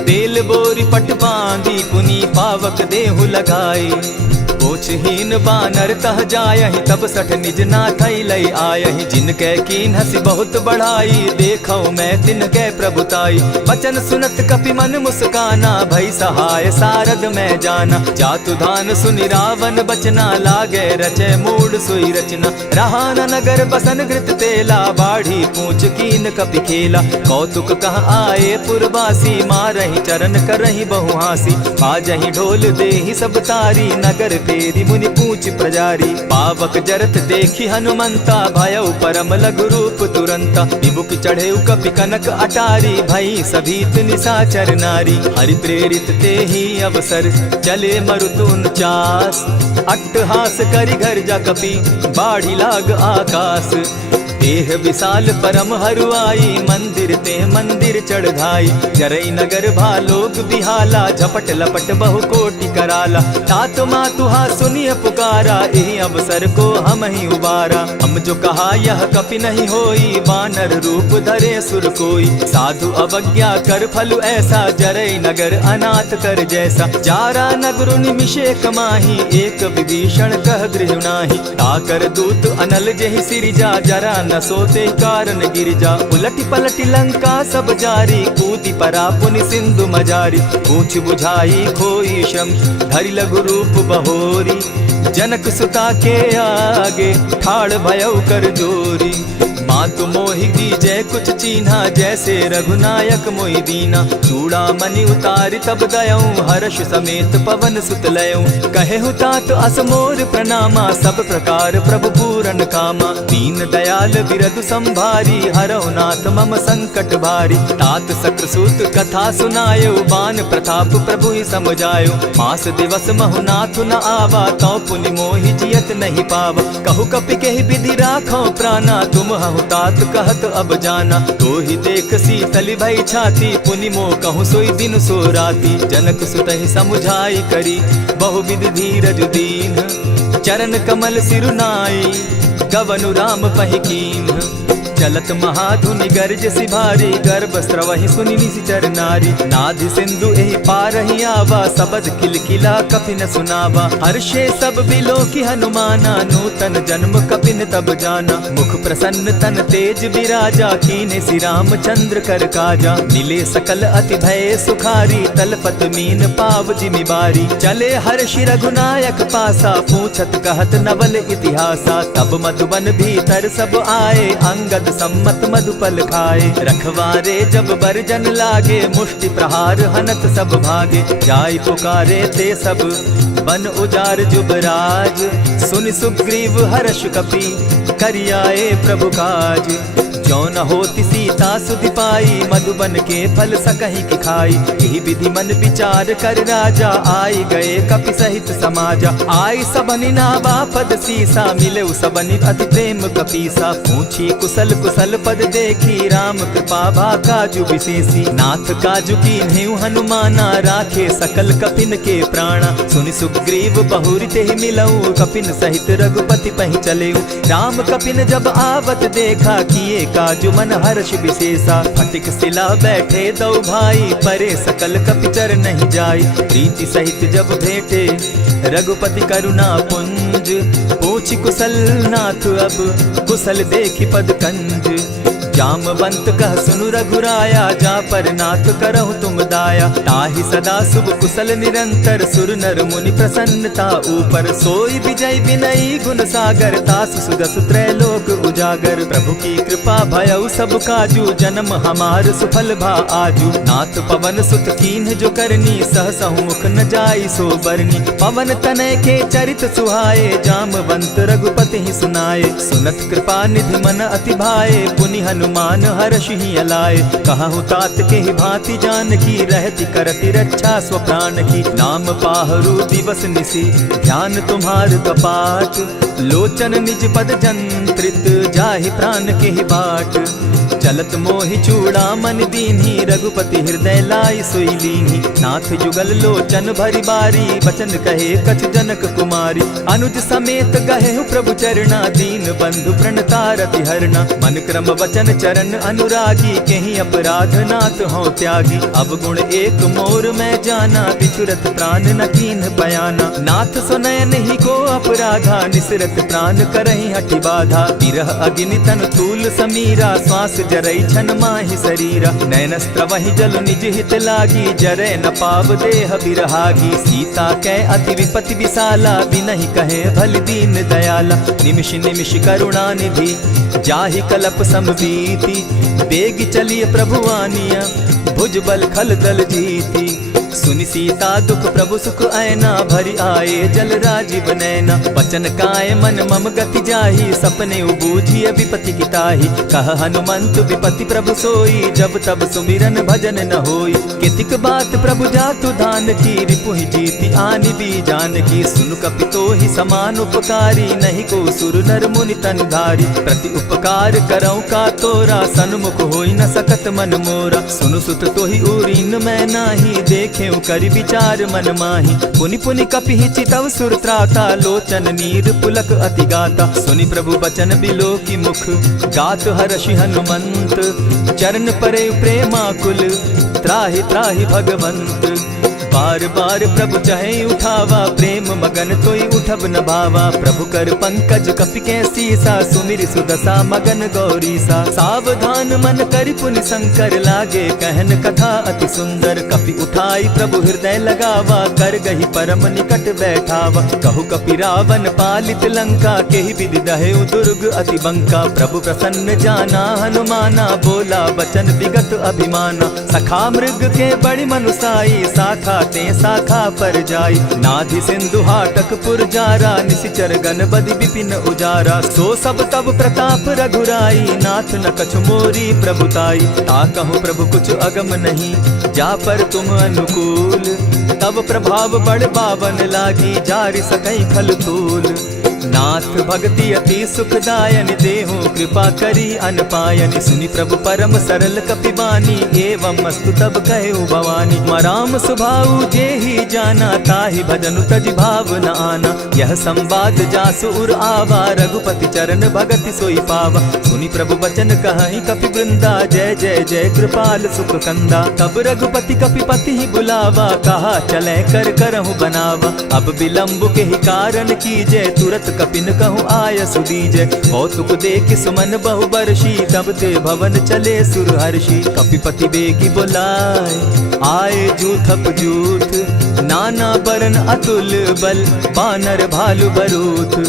तेल बोरी पट बांधी, पुनि पावक देहु लगाई। पोछहीन बानर तह जायहि, तब सठ निज नाथई लई आयहि। जिनके कीन हसी बहुत बढ़ाई, देखौ मैं तिनके प्रभुताई। बचन सुनत कपि मन मुस्काना, भई सहाय सारद मैं जाना। जातु धान सुनि रावण बचना, लागे रचे मूड सोई रचना। रहा न नगर बसन घृत तेला, बाढ़ी पूछ कीन कपि खेला। कौतुक कह आए पुरवासी, मारहि चरण करहि बहु हासी। बाजहि ढोल देहि सब तारी, नगर फेरी मुनि पूछ प्रजारी। पावक जरत देखी हनुमंता, भयउ परम लघु रूप तुरंता। विमुख चढ़े कपि कनक अटारी, भई सभीत निशाचर नारी। हरि प्रेरित तेहि अवसर, चले मरुतुन चास। अट्टहास करि घर जा कपि, बाढ़ी लाग आकाश। देह विशाल परम हरुआई, मंदिर ते मंदिर चढ़ाई। जरई नगर भालोग बिहाला, झपट लपट बहु कोटि कराला। तात मातुहा सुनिय पुकारा, एहि अवसर को हम ही उबारा। हम जो कहा यह कपि नहीं होई, वानर रूप धरे सुर कोई। साधु अवज्ञा कर फल ऐसा, जरई नगर अनाथ कर जैसा। जारा नगरु निमिषे कमाही, एक विभीषण कह गृह नाही। ताकर दूत अनल जेहि सिरिजा, जरा न सोते कारण गिरिजा। उलटी पलटी लंका सब जारी, कूदी परा पुनि सिंधु मजारी। पूछ बुझाई खोई श्रम, धरि लघु रूप बहोरी। जनक सुता के आगे, ठाड़ भयउ कर जोरी। मातु मोहि दीजै कुछ चीन्हा, जैसे रघुनायक मोहि दीना। चूड़ामणि उतारि तब दयऊँ, हर्ष समेत पवन सुत लयऊँ। कहेहु तात असमोर प्रणामा, सब प्रकार प्रभु पूरन कामा। दीन दयाल बिरदु संभारी, हरहु नाथ मम संकट भारी। तात सक्रसूत कथा सुनायो, बान प्रताप प्रभु ही समझायो। मास दिवस महु नाथ न आवा, तौ पुनि मोहि जियत नहीं पावा। कहु कपि केहि विधि राखो प्राणा, तुम हहु तात कहत अब जाना। तो ही देख शीतल भई छाती, पुनि मोह कहूँ सोई दिन सो राती। जनक सुतहि समुझाई करी, बहु विधि धीरज दीन। चरण कमल सिरुनाई, गवनु राम पहि कीन्ह। चलत महाधुनि गर्ज सिभारी, गर्भ स्रवहि सुनि निशिचर नारी। नाधि सिंधु एहि पारहि आवा, सबद किलकिला कपि न सुनावा। हर्षे सब बिलो की हनुमाना, नूतन जन्म कपि न तब जाना। मुख प्रसन्न तन तेज विराजा, कीने श्री रामचंद्र कर काजा। मिले सकल अति भय सुखारी, तलपत मीन पाव जिमि बारी। चले हर्षि रघुनायक पासा, पूछत कहत नवल इतिहासा। तब मधुबन भीतर सब आए, अंगद सम्मत मधुपल खाए। रखवारे जब बरजन लागे, मुष्टि प्रहार हनत सब भागे। जाय पुकारे ते सब, बन उजार जुबराज। सुनि सुग्रीव हर्ष कपि, करियाए प्रभु काज। जो न होती सीता सुधि पाई, मधुबन के फल सकहि की खाई। यही विधि मन विचार कर राजा, आई गए कपि सहित समाजा। आई सबनि नावा पद सीसा, मिले सबनि अति प्रेम कपीसा। पूछी कुशल कुशल पद देखी, राम कृपा भा काजु विशेषी। नाथ काजु कीन्हेउ हनुमाना, राखे सकल कपिन के प्राणा। सुनि सुग्रीव बहुरि तेहि मिलऊ, कपिन सहित रघुपति पहि चलेऊ। राम कपिन जब आवत देखा, किए काजु मन हर्ष विशेषा। फटिक सिला बैठे दो भाई, परे सकल कपिचर नहीं जाई। प्रीति सहित जब भेटे, रघुपति करुणा पुंज। पूछि कुशल नाथ अब, कुशल देखि पद कंज। जामवंत कह सुनु रघुराया, जा पर नाथ करहु तुम दाया। ताहि सदा शुभ कुशल निरंतर, सुर नर मुनि प्रसन्नता ऊपर। सोई विजय विनयी गुण सागर, तास सुदस त्रैलोक उजागर। प्रभु की कृपा भयउ सब काजू, जन्म हमार सुफल भा आजू। नाथ पवन सुत कीन्ह जो करनी, सहसहु मुख न जाई सो बरनी। पवन तनय के चरित सुहाए, जामवंत रघुपति ही सुनाए। सुनत कृपा निधि मन अति भाए, पुनि हनु हनुमान हर्ष ही अलाए। कहूँ तात के ही भांति जान की, रहती करती रक्षा स्व प्राण की। नाम पाहरु दिवस निसी, ध्यान तुम्हार कपाट। लोचन निज पद जंत्रित, जाहि प्राण के ही बाट। चलत मोहि चूड़ामणि दीन्ही, रघुपति हृदय लाई सोई लीन्ही। नाथ जुगल लोचन भरी बारी, बचन कहे कछ जनक कुमारी। अनुज समेत गहे प्रभु चरणा, दीन बंधु प्रणतारति हरना। मन क्रम वचन चरण अनुरागी, कहीं अपराध नाथ हो त्यागी। अब गुण एक मोर में जाना, बिछुरत प्राण न कीन्ह बयाना। नाथ सुनयन ही को अपराधा, निसरत प्राण करहि हठि बाधा। विरह अग्नि तन तूल समीरा, श्वास जरई छन माहि शरीरा। नैनस्त्र वही जल निज हित लागी, जरै न पाव देह बिरहागी। सीता कै अति विपति विशाला, बिनहि कहे भल दीन दयाला। निमिष निमिष करुणा निधि, जाहि कलप समबीति। बेग चलिए प्रभु आनिया, भुजबल खल दल जीती। सुनि सीता दुख प्रभु सुख ऐना, भरि आए जल राजीव नैना। बचन काय मन मम गति जाहि, सपने बूझिए विपति की ताहि। कह हनुमंत विपति प्रभु सोई, जब तब सुमिरन भजन न होई। कितिक बात प्रभु जातु धान की, रिपुहि जीति आनि भी जान की। सुनु कपितो ही समान उपकारी, नहीं को सुर नर मुनि तन धारी। प्रति उपकार करऊँ का तोरा, सन्मुख होई न सकत मन मोरा। सुनु सुत तोहि उरीन मैं नाही, देखे करि विचार मन माही। पुनि पुनि कपिहि चितव सुर त्राता, लोचन नीर पुलक अति गाता। सुनि प्रभु बचन बिलो की मुख, गात हर्षि हनुमंत। चरण परे प्रेमाकुल, त्राहि त्राहि भगवंत। बार बार प्रभु चहे उठावा, प्रेम मगन तोई उठब न भावा। प्रभु कर पंकज कपि के सीसा, सुमिर सुदशा मगन गौरीसा। सावधान मन करि पुनि शंकर, लागे कहन कथा अति सुंदर। कपि उठाई प्रभु हृदय लगावा, कर गही परम निकट बैठावा। कहु कपि रावण पालित लंका, केहि विधि दहेउ दुर्ग अति बंका। प्रभु प्रसन्न जाना हनुमाना, बोला बचन विगत अभिमाना। सखा मृग के बड़ी मनुसाई, साखा ते शाखा पर जाई। नाधि सिंधु हाटक पुर जारा, निशिचर गण बदि विपिन उजारा। सो सब तब प्रताप रघुराई, नाथ न कछु मोरी प्रभुताई। ताकहु प्रभु कुछ अगम नहीं, जा पर तुम अनुकूल। तब प्रभाव बड़ बावन लागी, जारि सकई खल तूल। नाथ भक्ति अति सुखदायनि, देहु कृपा करी अनपायनि। सुनि प्रभु परम सरल कपिबानी, एवं मस्तु तब कहु भवानी। मराम सुभाऊ जेहि जाना, ताहि भजनु तजि भाव न आना। यह संवाद जासु उर आवा, रघुपति चरण भगति सोई पावा। सुनि प्रभु बचन कहहि कपि वृंदा, जय जय जय कृपाल सुख कंदा। तब रघुपति कपिपति ही बुलावा, कहा चले कर करहु बनावा। अब विलंब के ही कारण कीजय, तुरत कपिन कहूँ आय सुदीजय। कौतुक देख सुमन बहु बरसी, तब ते भवन चले सुर हर्षि। कपिपति बेगी बुलाए, आए जूथप जूथ। नाना बरन अतुल बल, बानर भालु बरूथ।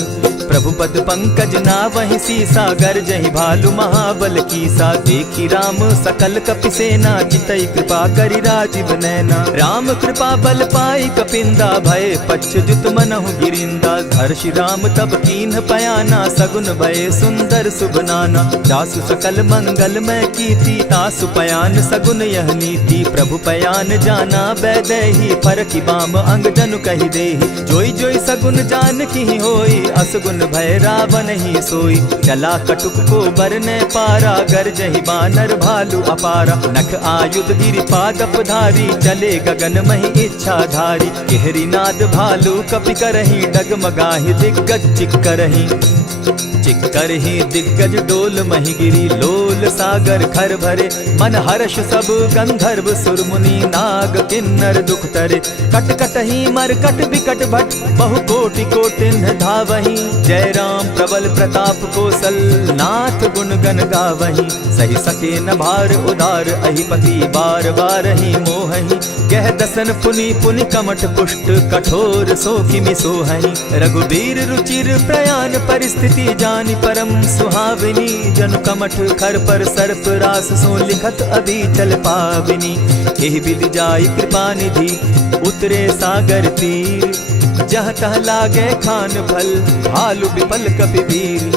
प्रभु पद पंकज नावहि सीसा, गरजहि भालु महाबल कीसा। देखी राम सकल कपि सेना, चितई कृपा करि राजीव नैना। राम कृपा बल पाई कपिंदा, भय पच्युत मनहु गिरिंदा। हर्षि राम तब कीन्ह पयाना, सगुन भय सुंदर शुभ नाना। जासु सकल मंगल में कीर्ति, तासु पयान सगुन यह नीति। प्रभु पयान जाना बैदेही, फरकि बाम अंग जनु कहि देहि। जोई जोई सगुन जान की होई, असगुन भय रावण ही सोई। चला कटुक को बरने पारा, गरजहि बानर भालु अपारा। नख आयुध गिरि पादप धारी, चले गगन महि इच्छा धारी। केहरी नाद भालु कपि करहि, डगमगाहि दिग्गज चिक्करहि। चिक्करहि दिग्गज डोल महि गिरी, लोल सागर खर भरे। मन हर्ष सब गंधर्व सुर मुनि, नाग किन्नर दुख तरे। कट कटहि मरकट बिकट भट, बहु कोटि कोटिन्ह धावहि। जय राम प्रबल प्रताप कौशल, नाथ गुण गण गावहि। सही सके न भार उदार, अहिपति बार बार ही मोहहि। कह दसन पुनि पुनि कमठ पुष्ट, कठोर सो किमि सोहहि। रघुबीर रुचिर प्रयाण परिस्थिति, जानि परम सुहाविनी। जनु कमठ खर पर सर्प रास, सो लिखत अभी चल पाविनी। एहि विधि जाई कृपा निधि, उतरे सागर तीर। जह तह लागे खान फल, भालु विपल कपि वीर।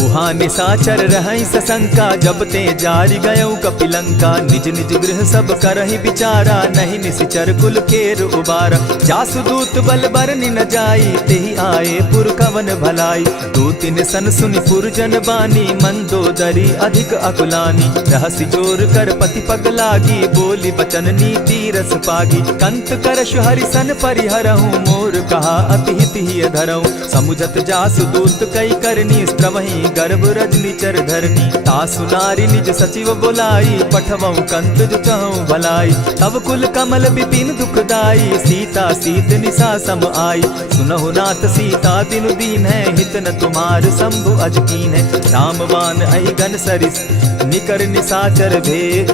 उहाँ निशाचर रहई सशंका, जब ते जारी गयऊ कपिलंका। निज निज गृह सब करहि विचारा, नहीं निशिचर कुल केर उबारा। जासु दूत बल बरनि न जाई, तेहि आए पुर कवन भलाई। दो तिन सन सुनि पुरजन बानी, मंदोदरी अधिक अकुलानी। रहसि जोर कर पति पग लागी, बोली बचन नीति रस पागी। कंत करश हरिसन परिहरहूँ, मोर कहा अति हित ही धरऊँ। समुझत जासु दूत कई करनी, स्त्रवहीं गर्भ रजनी चर धरनी। तासु नारी निज सचिव बोलाई, पठवऊँ कंत जो चहूँ भलाई। तब कुल कमल विपिन दुखदाई, सीता सीत निशा सम आई। सुनहु नाथ सीता बिनु दीन है, हित न तुम्हार शंभु अज कीन है। रामबान अहिगन सरिस निकर निशाचर भेक,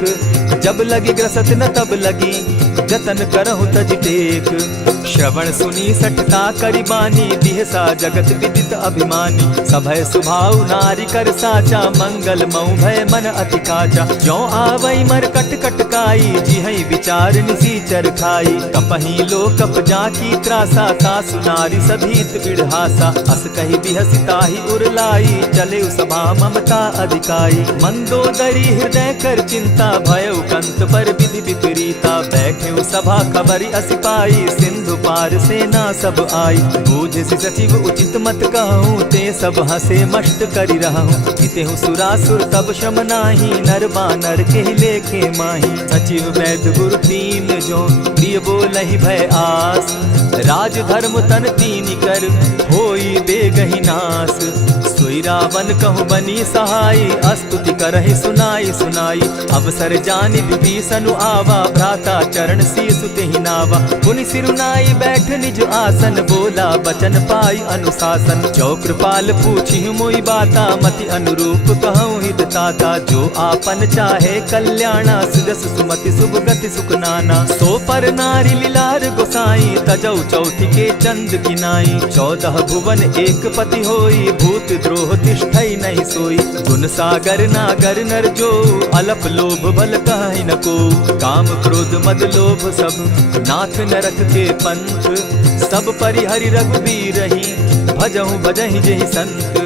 जब लगी ग्रसत न तब लगी, जतन करहु तज टेक। श्रवण सुनी सठता करिबानी, बिहसा जगत विदित अभिमानी। सभय सुभाव नारी कर साचा, मंगल मऊ भय मन अति काचा। जो आवई मर कट कट काई, जिहई विचार निसीचर खाई। कपही लो कप जाकी त्रासा, तासु नारी सभीत बिढ़हासा। अस कही बिहसिता ही उरलाई, चले सभा ममता अधिकाई। मंदोदरी हृदय कर चिंता, भयउ कंत पर विधि विपरीता। बैठे सभा खबरी असी पाई, सिंधु पार सेना सब आई। बूझ सचिव उचित मत कहूँ, ते सब हंसे मस्त करी रहूँ। जितेहु सुरासुर तब शम नाही, नर बानर के लेखे माही। सचिव वैद्य गुरु तीन जो, प्रिय बोलहि भय आस। राज धर्म तन तीन कर, होई बेगहि नास। सोई रावण कहु बनी सहाय, स्तुति करहि सुनाई सुनाई। अवसर जानि विभीषण आवा, भ्राता चरण शीसु तेहि नावा। पुनि सिरुनाई बैठ निज आसन, बोला बचन पाई अनुशासन। जो कृपाल पूछि मोई बाता, मति अनुरूप कहूँ हित ताता। जो आपन चाहे कल्याणा, सुजस सुमति शुभ गति सुख नाना। सो पर नारी लीलार गोसाई, तजौ चौथि के चंद किनाई। 14 भुवन एक पति होई, भूत द्रोह तिष्ठई नहीं सोई। गुण सागर नागर नर जो, अलप लोभ बल कहि न को। काम क्रोध मद लोभ सब, नाथ नरक के पंथ। सब परिहरि रघुबीरहि, भजहु भजहि जेहि संत।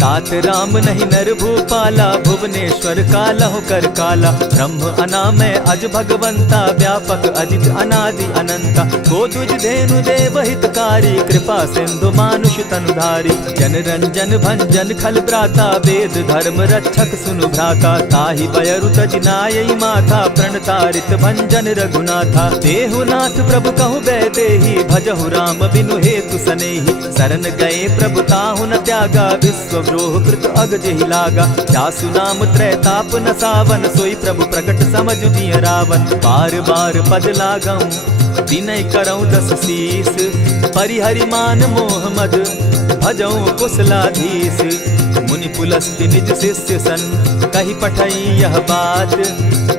तात राम नहीं नर भूपाला, भुवनेश्वर कालहु कर काला। ब्रह्म अनामय अज भगवंता, व्यापक अजित अनादि अनंता। को तुझ धेनु देव हितकारी, कृपा सिंधु मानुष तनुधारी। जन रंजन भंजन खल भ्राता, वेद धर्म रक्षक सुनु भ्राता। ताहि बयरु तज नायई माथा, प्रणतारित भंजन रघुनाथा। देहुनाथ प्रभु कहु बैदेहि, भजहु राम बिनु हेतु सनेहि। शरण गए प्रभु ताहु न त्यागा, विश्व द्रोह कृत अग जेहि लागा। जासु नाम त्रैताप न सावन, सोई प्रभु प्रकट समझ दिय रावण। बार बार पद लागऊं, विनय करऊं 10 शीस। परिहरि मान मोह मद, भजऊं कुशलाधीश। मुनि पुलस्ति निज शिष्य सन, कही पठई यह बात।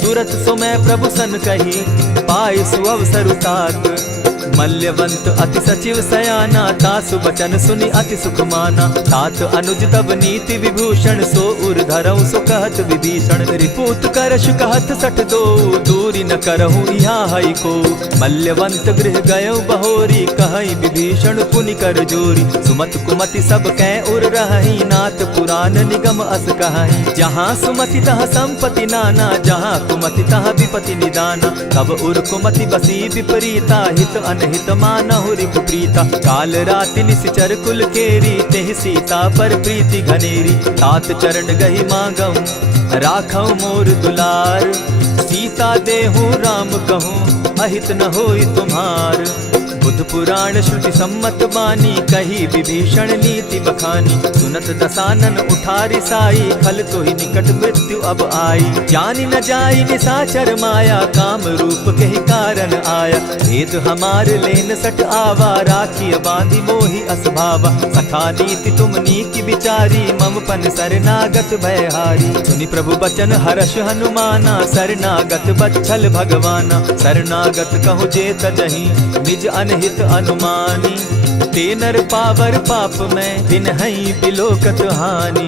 तुरत सो मैं प्रभु सन कही, पाए सुअवसर तात। मल्यवंत अति सचिव सयाना, तासु बचन सुनि अति सुख माना। तात अनुज तब नीति विभूषण, सो उर धरऊं सो कहत विभीषण। रिपुत करश कहत सठ दो, दूरी न करहूँ यहाँ हई को। मल्यवंत गृह गयऊ बहोरी, कहई विभीषण पुनि कर जोरी। सुमत कुमति सब कै उर रहई, नाथ पुराण निगम अस कहई। जहाँ सुमति तहाँ संपत्ति नाना, जहाँ कुमति तहाँ विपति निदाना। तब उर कुमति बसी विपरीता, हित अनहित मानहु रिपु प्रीता। काल राति निशिचर कुल केरी, तेहि सीता पर प्रीति घनेरी। तात चरण गहि मांगऊं, राखऊं मोर दुलार। सीता देहूं राम कहूं, अहित न होई तुम्हार। बुद्ध पुराण श्रुति सम्मत बानी, कही विभीषण नीति बखानी। सुनत दसानन उठारी साई, खल तो ही निकट मृत्यु अब आई। जानी न जाई निशाचर माया, काम रूप के ही कारण आया। भेद हमार लेन सट आवा, राखिय बांधी मोहि असभावा। सखा नीति तुम नीति विचारी, मम पन शरणागत भयहारी। सुनि प्रभु बचन हर्ष हनुमाना, शरणागत बच्छल भगवाना। शरणागत कहु जे तजहि, निज अनहित अनुमानी। ते नर पावर पाप में, दिन हई बिलोकत हानि।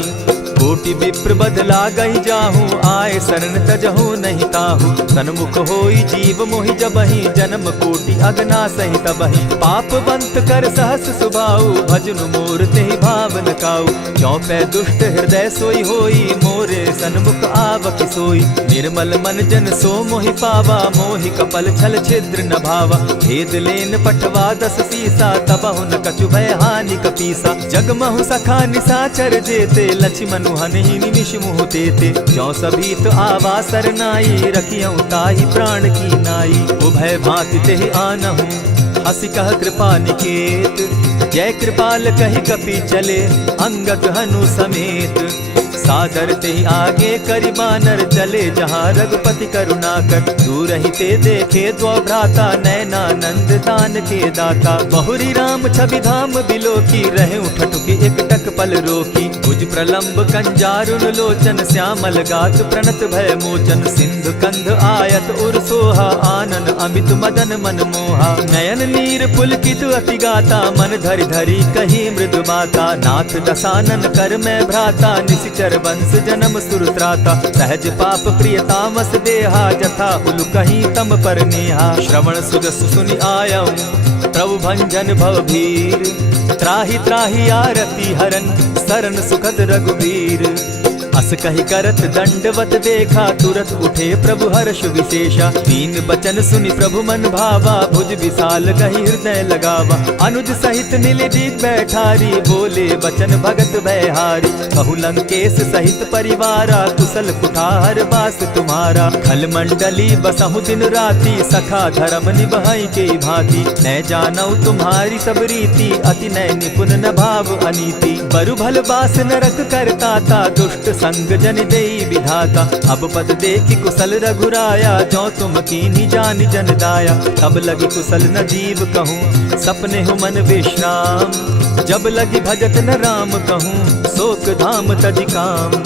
कोटि विप्र बदला गई जाहूँ, आए शरण तजहू नहीं ताहू। सन्मुख होई जीव मोहि जबहि, जन्म कोटि अगना सही तबहि। पाप बंत कर सहस सुभाऊ, भजनु मोर तेहि भावन काऊ। चौपै दुष्ट हृदय सोई होई, मोरे सन्मुख आवक सोई। निर्मल मन जन सो मोहि पावा, मोहि कपल छल छिद्र न भावा। भेद लेन पटवा 10 सीसा, तबहु न कछु भय हानि कपीसा। जगमहु सखा निसाचर जेते, लक्ष्मनु हनहि निमिष मुहु तेते। ज्यों सभीत आवा सरनाई, रखियौ ताहि प्राण की नाई। उभय भांति तेहि आनहु, हसी कह कृपा निकेत। जय कृपाल कहि कपि चले, अंगद हनु समेत। सादर तेहि आगे करि बानर, चले जहाँ रघुपति करुणाकर। दूर ही ते देखे द्वौ भ्राता, नैनानंद दान के दाता। बहुरी राम छवि धाम बिलोकी, रहे ठठुकी एक टक पल रोकी। भुज प्रलंब कंजारुन लोचन, श्यामल गात प्रणत भय मोचन। सिंधु कंध आयत उर सोहा, आनन अमित मदन मन मोहा। नयन नीर पुलकित अति गाता, मन धरि धरि कही मृदु बाता। नाथ दसानन कर मैं भ्राता, निशिचर वंश जन्म सुरत्राता। सहज पाप प्रिय तामस देहा, जथा उलु कहीं तम पर नेहा। श्रवण सुजस सुनि आयऊ, प्रभु भंजन भव भीर। त्राहि त्राहि आरती हरन, सरन सुखद रघुवीर। अस कहि करत दंडवत देखा, तुरत उठे प्रभु हर्ष विशेषा। दीन बचन सुनि प्रभु मन भावा, भुज विशाल कहि हृदय लगावा। अनुज सहित नीलदीप बैठारी, बोले बचन भगत भयहारी। कहु लंकेश सहित परिवारा, कुशल कुठार बास तुम्हारा। खल मंडली बसहु दिन राति, सखा धर्म निभाई के भांति। न जानौ तुम्हारी सब रीति, अति नय निपुण न भाव अनीति। बरु भल बास नरक करताता, दुष्ट संग जन देई विधाता। अब पद देखि कुशल रघुराया, जो तुम कीन्ही जानि जन दाया। तब लगी कुशल न जीव कहूँ, सपने हो मन विश्राम। जब लगी भजत न राम कहूँ, शोक धाम तजि काम।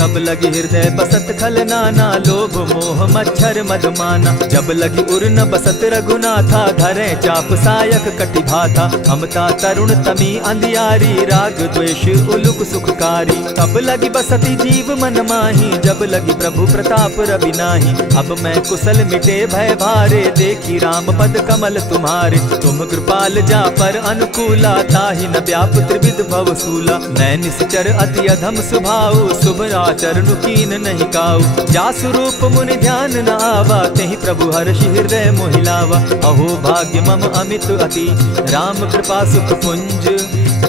तब लगी हृदय बसत खल नाना, लोभ मोह मच्छर मदमाना। जब लगी उर न बसत रघुनाथा, धरे चाप सायक कटि भाथा। ममता तरुण तमी अंधियारी, राग द्वेष उलुक सुखकारी। तब लगी बसती जीव मन माही, जब लगी प्रभु प्रताप रवि नाही। अब मैं कुशल मिटे भय भारे, देखी राम पद कमल तुम्हारे। तुम कृपाल जा पर अनुकूला, ताहि न व्याप त्रिविध भव सूला। मैं निश्चर अति अधम स्वभाव, शुभ चरणु कीन नहीं काऊ। जासु रूप मुनि ध्यान न आवा, तेहि प्रभु हर्षि हृदय मोहिलावा। अहो भाग्य मम अमित अति, राम कृपा सुख पुंज।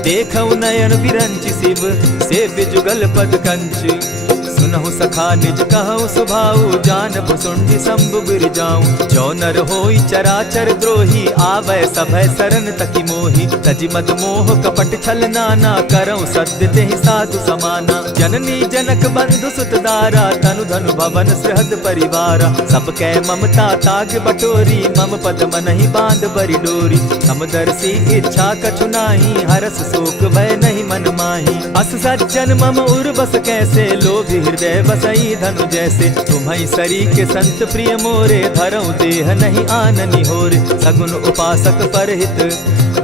देखऊ नयन बिरंच शिव, सेव्य जुगल पद कंच। सुनहु सखा निज कहु सुभाऊ, जानब सुंडि शंभु गिर जाऊं। जो नर होई चराचर द्रोही, आवै सभय सरन तकि मोहि। तजि मद मोह कपट छल नाना, करऊं सत्य तेहि साधु समाना। जननी जनक बंधु सुत दारा, तनु धनु भवन सृहद परिवारा। सब कै ममता ताग बटोरी, मम पद मनहि बांध बरि डोरी। समदर्शी इच्छा कछु नाही, हरस शोक भय नहीं मन माही। अस सज्जन मम उर बस कैसे, लोभी हृदय बसई धनु जैसे। तुम्हि सरी के संत प्रिय मोरे, धरऊं देह नहीं आननि होरे। सगुन उपासक परहित,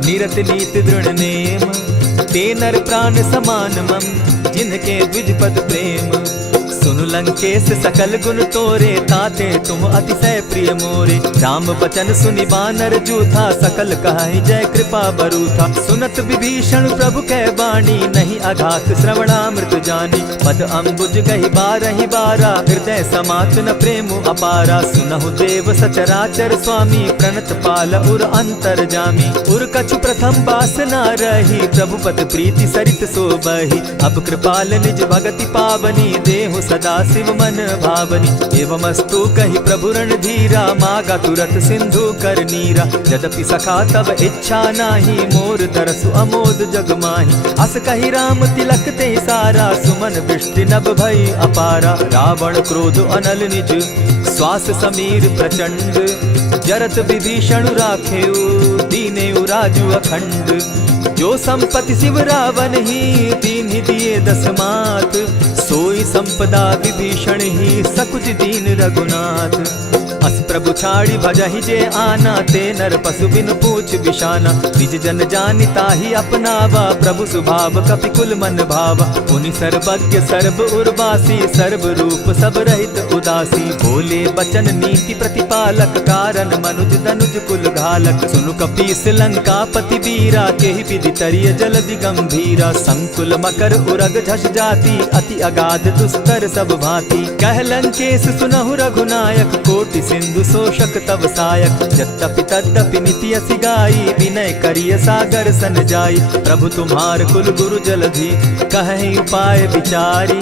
निरत नीत दृढ़ नेम। ते नर प्राण समान मम, जिनके द्विज पद प्रेम। सुनु लंकेश सकल गुण तोरे, ताते तुम अतिशय प्रिय मोरे। राम बचन सुनि बानर जूथा, सकल कहाहि जय कृपा बरूथा। सुनत विभीषण प्रभु कै बाणी, नहीं अघात श्रवणामृत जानी। पद अम्बुज गहि बारहि बारा, हृदय समात न प्रेम अपारा। सुनहु देव सचराचर स्वामी, प्रणत पाल उर अंतर जामी। उर कछु प्रथम बासना रही, प्रभु पद प्रीति सरित सोबहि। अब कृपाल निज भगति पावनी, देहु सदा शिव मन भावनी। एवमस्तु कहि प्रभु रणधीरा, मागा तुरत सिंधु कर नीरा। यद्यपि सखा तब इच्छा नाही, मोर तरसु अमोद जग माही। अस कहि राम तिलक ते सारा, सुमन वृष्टि नभ भई अपारा। रावण क्रोध अनल निज, श्वास समीर प्रचंड। जरत विभीषण राखेउ, दीनेउ राजु अखंड। जो संपत्ति शिव रावण ही, दीन्हि दिए 10 मात। सोई संपदा विभीषण ही, सकुच दीन रघुनाथ। अस प्रभु छाड़ी भजहि जे आना, ते नर पशु बिनु पूछ बिशाना। निज जन जानि ताहि अपनावा, प्रभु स्वभाव कपि कुल मन भावा। पुनि सर्वज्ञ सर्व उर्वासी, सर्व रूप सब रहित उदासी। बोले बचन नीति प्रतिपालक, कारण मनुज दनुज कुल घालक। सुनु कपीस लंकापति वीरा, केहि विधि तरिय जलधि गंभीरा। संकुल मकर उरग झष जाति, अति अगाध दुस्तर सब भांति। कह लंकेश सुनहु रघुनायक, कोटि सिंधु शोषक तब सायक। यद्यपि तद्यपि निति असि गाई, विनय करिय सागर सन जाई। प्रभु तुम्हार कुल गुरु जलधि, कहि उपाय विचारी।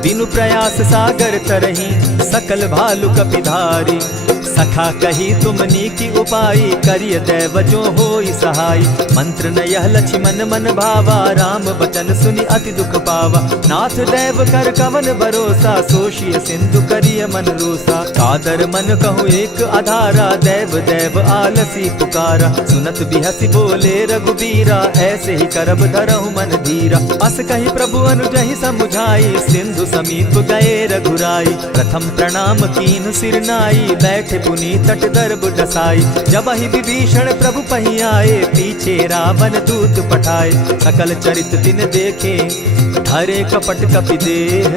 बिनु प्रयास सागर तरही, सकल भालु कपिधारी। सखा कही तुमनी की उपाय, करिय दैव जो होई सहाय। मंत्र न यह लक्ष्मण मन भावा, राम बचन सुनि अति दुख पावा। नाथ दैव कर कवन भरोसा, सोषिय सिंधु करिय मन रोसा। कादर मन कहूँ एक आधारा, दैव दैव आलसी पुकारा। सुनत बिहसी बोले रघुबीरा, ऐसे ही करब धरहु मन धीरा। अस कही प्रभु अनुजहि समुझाई, सिंधु समीप गए रघुराई। प्रथम प्रणाम कीन सिर नाई, बैठे पुनि तट दर्ब डसाई। जब ही विभीषण प्रभु पही आए, पीछे रावण दूत पठाए। सकल चरित दिन देखे, हरे कपट कपि देह।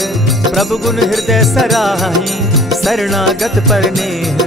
प्रभु गुण हृदय सराहि, शरणागत पर नेह।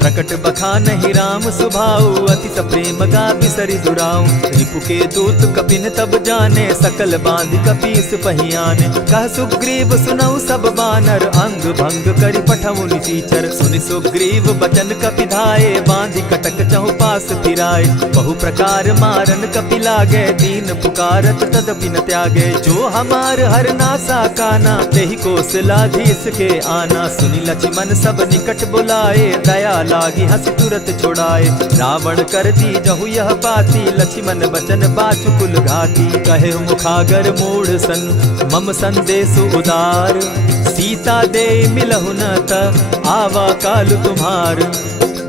प्रकट बखानहि राम सुभाऊ, अति सप्रेम गा बिसरि दुराऊ। रिपु के दूत कपिन तब जाने, सकल बांधि कपीस पहियाने। कह सुग्रीव सुनऊ सब बानर, अंग भंग करि पठऊ निसीचर। सुनि सुग्रीव बचन कपि धाये, बांधि कटक चहु पास फिराए। बहु प्रकार मारन कपि लागे, दीन पुकारत तदपि न त्यागे। जो हमार हर नासा काना, तेहि कौशलाधीश के आना। सुनि लक्ष्मण सब निकट बुलाए, दया लागी हंसी तुरत छुड़ाए। रावण कर दी जहु यह बाती, लक्ष्मण बचन बाचु कुल घाती। कहे मुखागर मूढ़ सन, मम संदेश उदार। सीता दे मिलहु न त, आवा काल तुम्हार।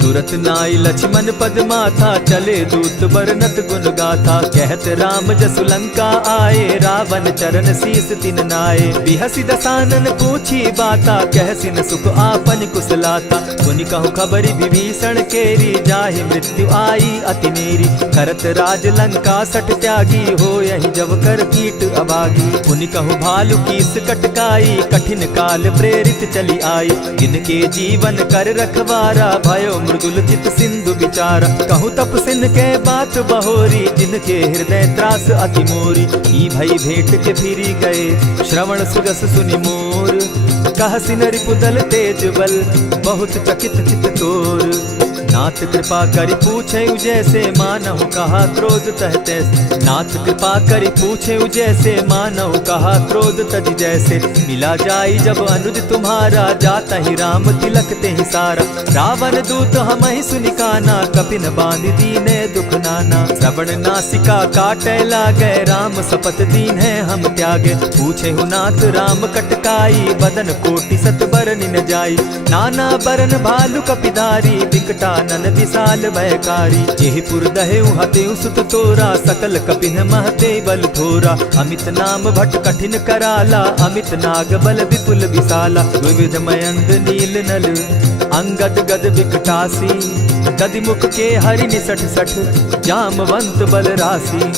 तुरत नाई लक्ष्मण पद माथा, चले दूत बरनत गुण गाथा। कहत राम जसु लंका आए, रावण चरण शीस तिन नाये। बिहसी दसानन पूछी बाता, कहसी न सुख आपन कुशलाता। सुनि कहु खबरि विभीषण केरी, जाहि मृत्यु आई अति नेरी। करत राज लंका सठ त्यागी, हो यही जब कर कीट अभागी। पुनि कहु भालु कीस कटकाई, कठिन काल प्रेरित चली आई। जिनके जीवन कर रखवारा, भयो मृदुल चित सिंधु विचारा। कहु तप सिन के बात बहोरी, जिनके हृदय त्रास अति मोरी। ई भई भेंट के फिरी गए, श्रवण सुजस सुनि मोर। कह सिन रिपुदल तेज बल, बहुत चकित चित तोर। नाथ कृपा करि पूछे जैसे, मानहु कहा क्रोध तहते। नाथ कृपा करि पूछे जैसे, मानहु कहा क्रोध तज जैसे। मिला जाई जब अनुज तुम्हारा, जाता ही राम तिलक ते ही सारा। रावण दूत हम ही सुनिकाना, कपिन बांध दीने दुख नाना। श्रवण नासिका काटे लागे, राम सपत दीन है हम त्यागे। पूछे हु नाथ राम कटकाई, बदन कोटि सत बरनि न जाई। नाना बरन भालु कपिधारी, विकटा नन विशाल भयकारी। जेहि पुर दहेउ हतेउ सुत तोरा, सकल कपिन महते बल थोरा। अमित नाम भट कठिन कराला, अमित नाग बल विपुल विशाला। विविध मयंग नील नल, अंगद गद विकटासी। गदिमुख के हरि निसठ सठ, जामवंत बल राशि।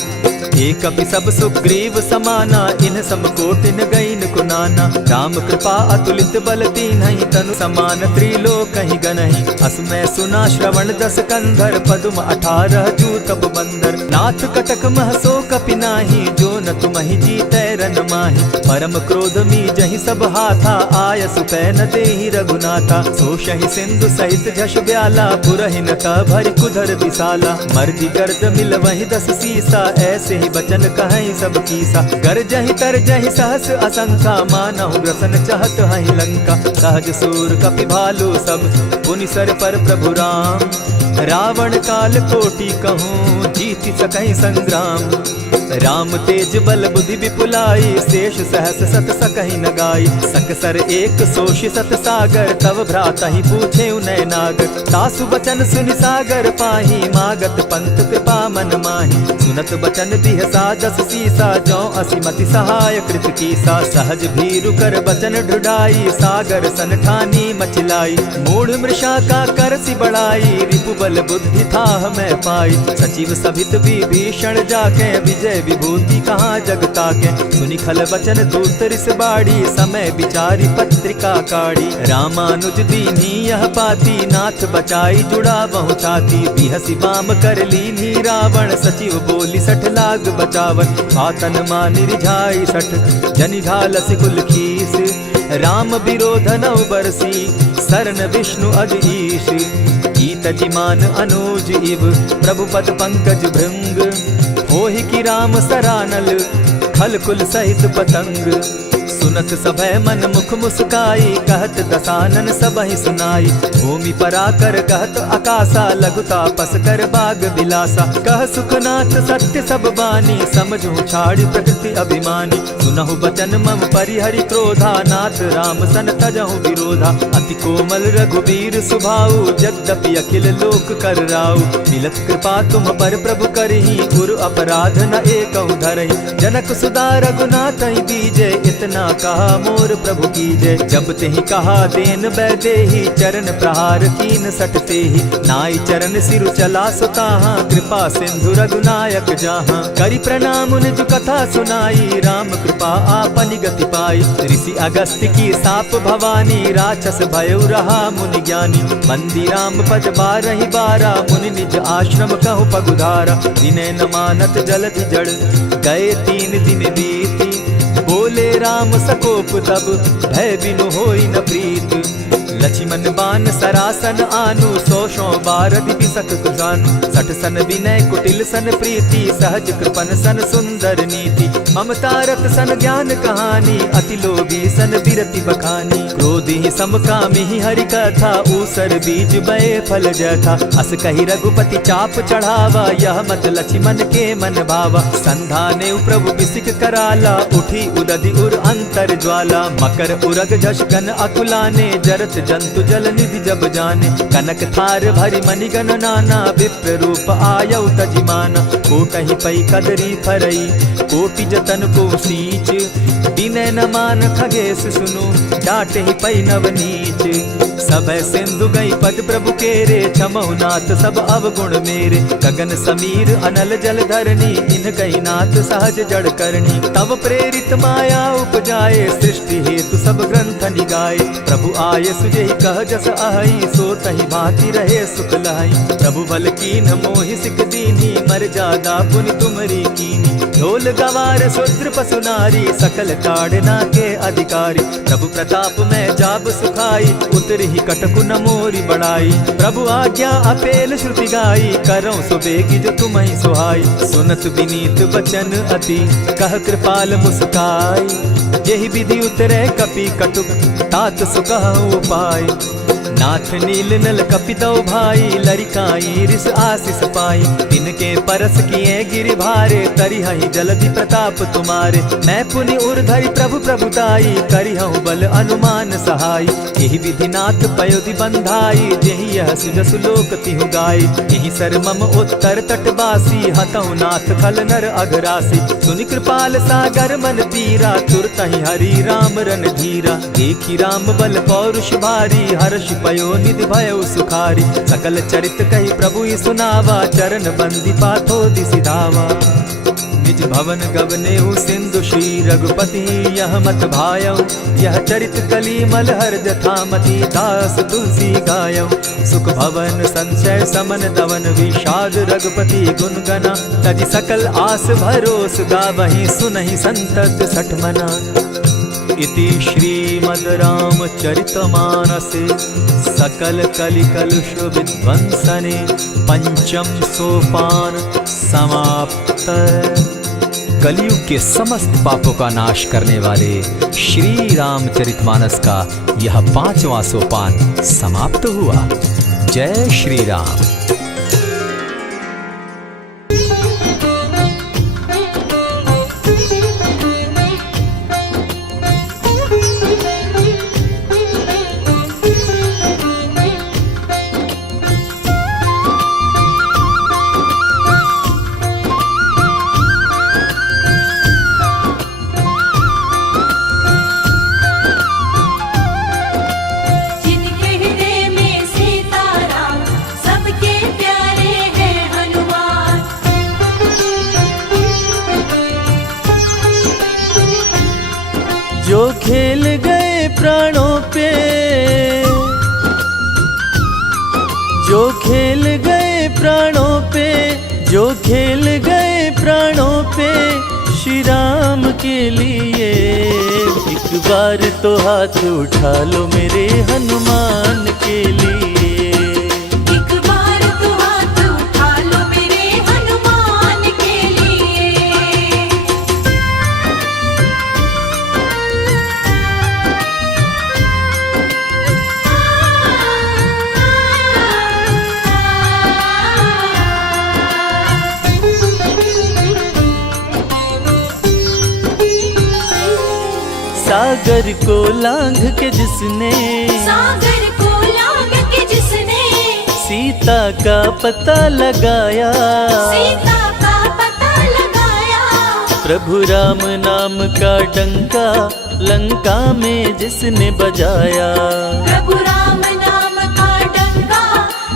एक कपि सब सुग्रीव समाना, इन समकोटिन गईन कुनाना। राम कृपा अतुलित बल दीन्हि, तनु समान त्रिलोक ही गनहि। अस मैं सुना श्रवण दस कंधर, पदुम 18 जूतब बंदर। नाथ कटक महसो कपि नाही, जो न तुमहि जीतै रन माहि। परम क्रोध मी जहि सब हाथा, आय सुपै न देहि रघुनाथा। सोषहि सिंधु सहित झष ब्याला, पुरहि न त भरि कुधर विशाला। मर्दि गर्द मिल वहि 10 सीसा, ऐसे बचन कहीं सब कीसा। कर जहि तर जहि सहस असंखा, मानहु ग्रसन चाहत हहि लंका। सहज सूर कपि भालु सब, पुनि सर पर प्रभु राम। रावण काल कोटि कहूँ, जीति सकहि संग्राम। राम तेज बल बुद्धि विपुलाई, शेष सहस सत सकहि न गाई। सकसर एक सोषि सत सागर, तव भ्राता ही पूछे उनय नागर। तासु बचन सुनि सागर पाही, मागत पंत कृपा मन माही। सुनत बचन बिहसा जस सीसा, जौ असिमति सहाय कृत कीसा। सहज भीरु कर बचन ढुढ़ाई, सागर सन ठानी मचिलाई। मूढ़ मृषा का कर सी बढ़ाई, रिपु बल बुद्धि थाह मैं पाई। सचिव सभित विभीषण जाके, विजय विभूति कहाँ जगता के। सुनि खल बचन दूत रिस बाड़ी, समय विचारी पत्रिका काढ़ी। रामानुज दीनी यह पाती, नाथ बचाई जुड़ा बहु छाती। बिहसी बाम कर लीनी रावण, सचिव बोली सठ लाग बचावन। आतन मानि रिझाई सठ, जनि ढालसि कुल खीस। राम विरोध नौ बरसी, शरण विष्णु अधीश। ईत जिमान अनुज इव, प्रभु पद पंकज भृंग। होहि की राम सरानल, खल कुल सहित पतंग। सुनत सभय मन मुख मुस्काई, कहत दसानन सबहि सुनाई। भूमि पराकर कहत आकाशा, लघु तापस कर बाग बिलासा। कह सुखनाथ सत्य सब बानी, समझू छाड़ी प्रकृति अभिमानी। सुनहु बचन मम परिहरि क्रोधा, नाथ राम सन तजहु विरोधा। अति कोमल रघुबीर सुभाऊ, यद्यपि अखिल लोक कर राऊ। मिलत कृपा तुम पर प्रभु करही, गुरु अपराध न एकहु धरहि। जनक सुदा रघुनाथ दीजे, इतना कहा मोर प्रभु कीजे। जब तेहि कहा देन बैदेही, चरण प्रहार कीन सटते ही। नाई चरण सिरु चला सुताहा, कृपा सिंधु रघुनायक जाहा। करि प्रणाम निज कथा सुनाई, राम कृपा आपनि गति पाई। ऋषि अगस्त्य की साप भवानी, राक्षस भयउ रहा मुनि ज्ञानी। बंदी राम पद बारहि बारा, मुनि निज आश्रम कहु पगुधारा। विनय न मानत जलधि जड़, गए 3 दिन बीती। बोले राम सकोप तब, भय बिनु होई न प्रीत। लक्ष्मण बान सरासन आनु, 100 बारदि बिसक कुजानु। 60 सन विनय कुटिल सन प्रीति, सहज कृपन सन सुंदर नीति। ममता रत सन ज्ञान कहानी, अति लोभी सन बिरति बखानी। क्रोधी समकामी हरि कथा, ऊसर बीज बये फल जथा। अस कही रघुपति चाप चढ़ावा, यह मत लक्ष्मण के मन भावा। संधाने प्रभु बिसिक कराला, उठी उदधि उर अंतर ज्वाला। मकर उरग झषगन अकुलाने, जरत जंतु जल निधि जब जाने। कनक थार भरि मणिगण नाना, विप्र रूप आयउ तजिमाना। कोटहि पै कदरी फरई, कोटि जतन को सींच। विनय न मान खगेश सुनु, डांटहि पै नव नीच। सभय सिंधु गई पद प्रभु केरे, क्षमहु नाथ सब अवगुण मेरे। गगन समीर अनल जल धरनी, इन कही नाथ सहज जड़ करनी। तब प्रेरित माया उपजाए, सृष्टि हेतु सब ग्रंथ निगाए। प्रभु आय सुजेहि कह जस अहई, सो तहि भांति रहे सुख लहई। प्रभु बल कीन मोहि सिख दीनी, मर्यादा पुनि तुमरी कीनी। ढोल गवार शूद्र पशु नारी, सकल ताड़ना के अधिकारी। प्रभु प्रताप में जाब सुखाई, उतरहि कटकु न मोरी बड़ाई। प्रभु आज्ञा अपेल श्रुति गाई, करऊं सुबेगी जो तुम्हि सुहाई। सुनत विनीत बचन अति, कह कृपाल मुस्काई। यही विधि उतरे कपि कटुक, तात सुकहु उपाय। नाथ नील नल कपितौ भाई, लरिकाई रिस आशीष पाई। तिनके परस किए गिरि भारे, तरिहहि जलधि प्रताप तुम्हारे। मैं पुनि उर्धरि प्रभु प्रभुताई, करिहउ बल अनुमान सहाय। यही विधि नाथ पयोधि बंधाई, जेहि यह सुजसु लोक तिहु गाई। यही सर मम उत्तर तटवासी, हतउ नाथ खल नर अघरासी। सुनि कृपाल सागर मन पीरा, तुरतहि हरि राम रन धीरा। देखी राम बल पौरुष भारी, हर्ष पयो निधि भयउ सुखारी। सकल चरित कही प्रभु ही सुनावा, चरण बंदी पाथो दिसि धावा। निज भवन गवनेउ सिंधु श्री रघुपति, यह मत भायउ। यह चरित कली मलहर जथामति, दास तुलसी गायउ। सुख भवन संशय समन दवन, विषाद रघुपति गुण गना। तजि सकल आस भरोस, गावहि सुनहि संतत सठ मना। इति श्रीमद् रामचरितमानसे, सकल कलिकलुष विध्वंसने। पंचम सोपान समाप्त। कलयुग के समस्त पापों का नाश करने वाले श्री रामचरितमानस का यह 5वां सोपान समाप्त हुआ। जय श्री राम। जो खेल गए प्राणों पे, जो खेल गए प्राणों पे, जो खेल गए प्राणों पे श्री राम के लिए। एक बार तो हाथ उठा लो मेरे हनुमान के लिए। एक बार तो हाथ उठा लो मेरे हनुमान के लिए। सागर को लांघ के जिसने, सागर को लांघ के जिसने सीता का पता लगाया, सीता का पता लगाया। प्रभु राम नाम का डंका लंका में जिसने बजाया। प्रभु राम नाम का डंका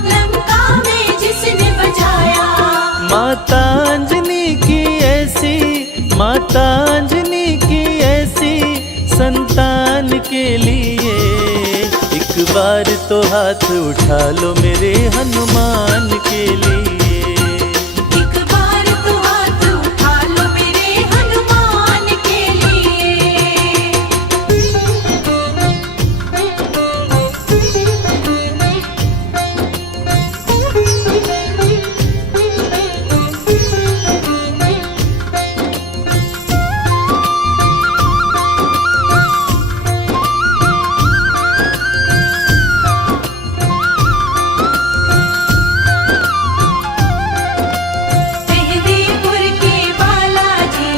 लंका में जिसने बजाया। माता अंजनी की ऐसी, माता अंजनी की ऐसी संतान के लिए। एक बार तो हाथ उठा लो मेरे हनुमान के लिए। एक बार तो हाथ उठा लो मेरे हनुमान के मेहंदीपुर के बालाजी,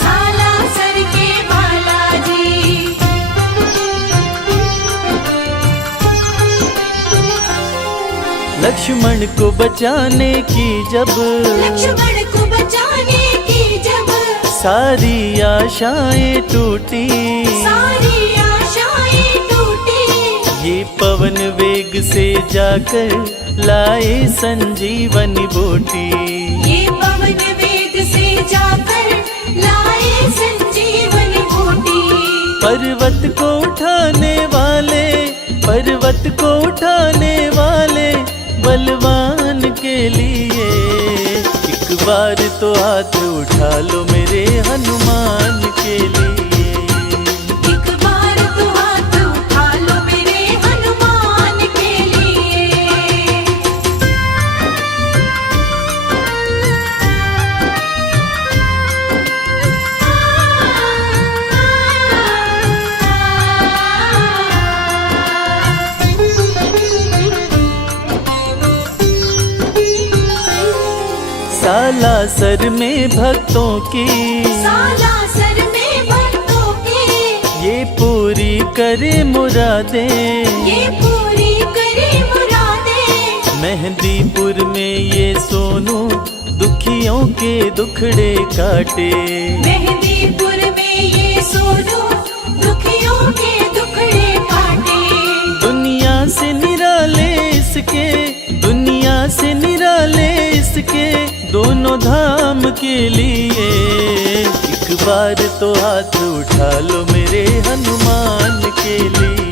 सालासर के बालाजी। लक्ष्मण को बचाने की जब, लक्ष्मण को बचाने की जब सारी आशाएं टूटी, सारी आशाएं टूटी। ये पवन वेग से जाकर लाए संजीवनी बूटी। ये पवन वेग से जाकर लाए संजीवनी बूटी। पर्वत को उठाने वाले, पर्वत को उठाने वाले बलवान के लिए। एक बार तो हाथ उठा लो मेरे हनुमान के लिए। एक बार तो हाथ उठा लो मेरे हनुमान के लिए। सालासर में भक्तों की, सालासर में भक्तों की ये पूरी करे मुरादें। ये पूरी करे मुरादें। मेहंदीपुर में ये सोनू दुखियों के दुखड़े काटे। मेहंदीपुर में ये सोनू दुखियों के दुखड़े काटे। दुनिया से निराले इसके, दुनिया से निराले इसके दोनों धाम के लिए। एक बार तो हाथ उठा लो मेरे हनुमान के लिए।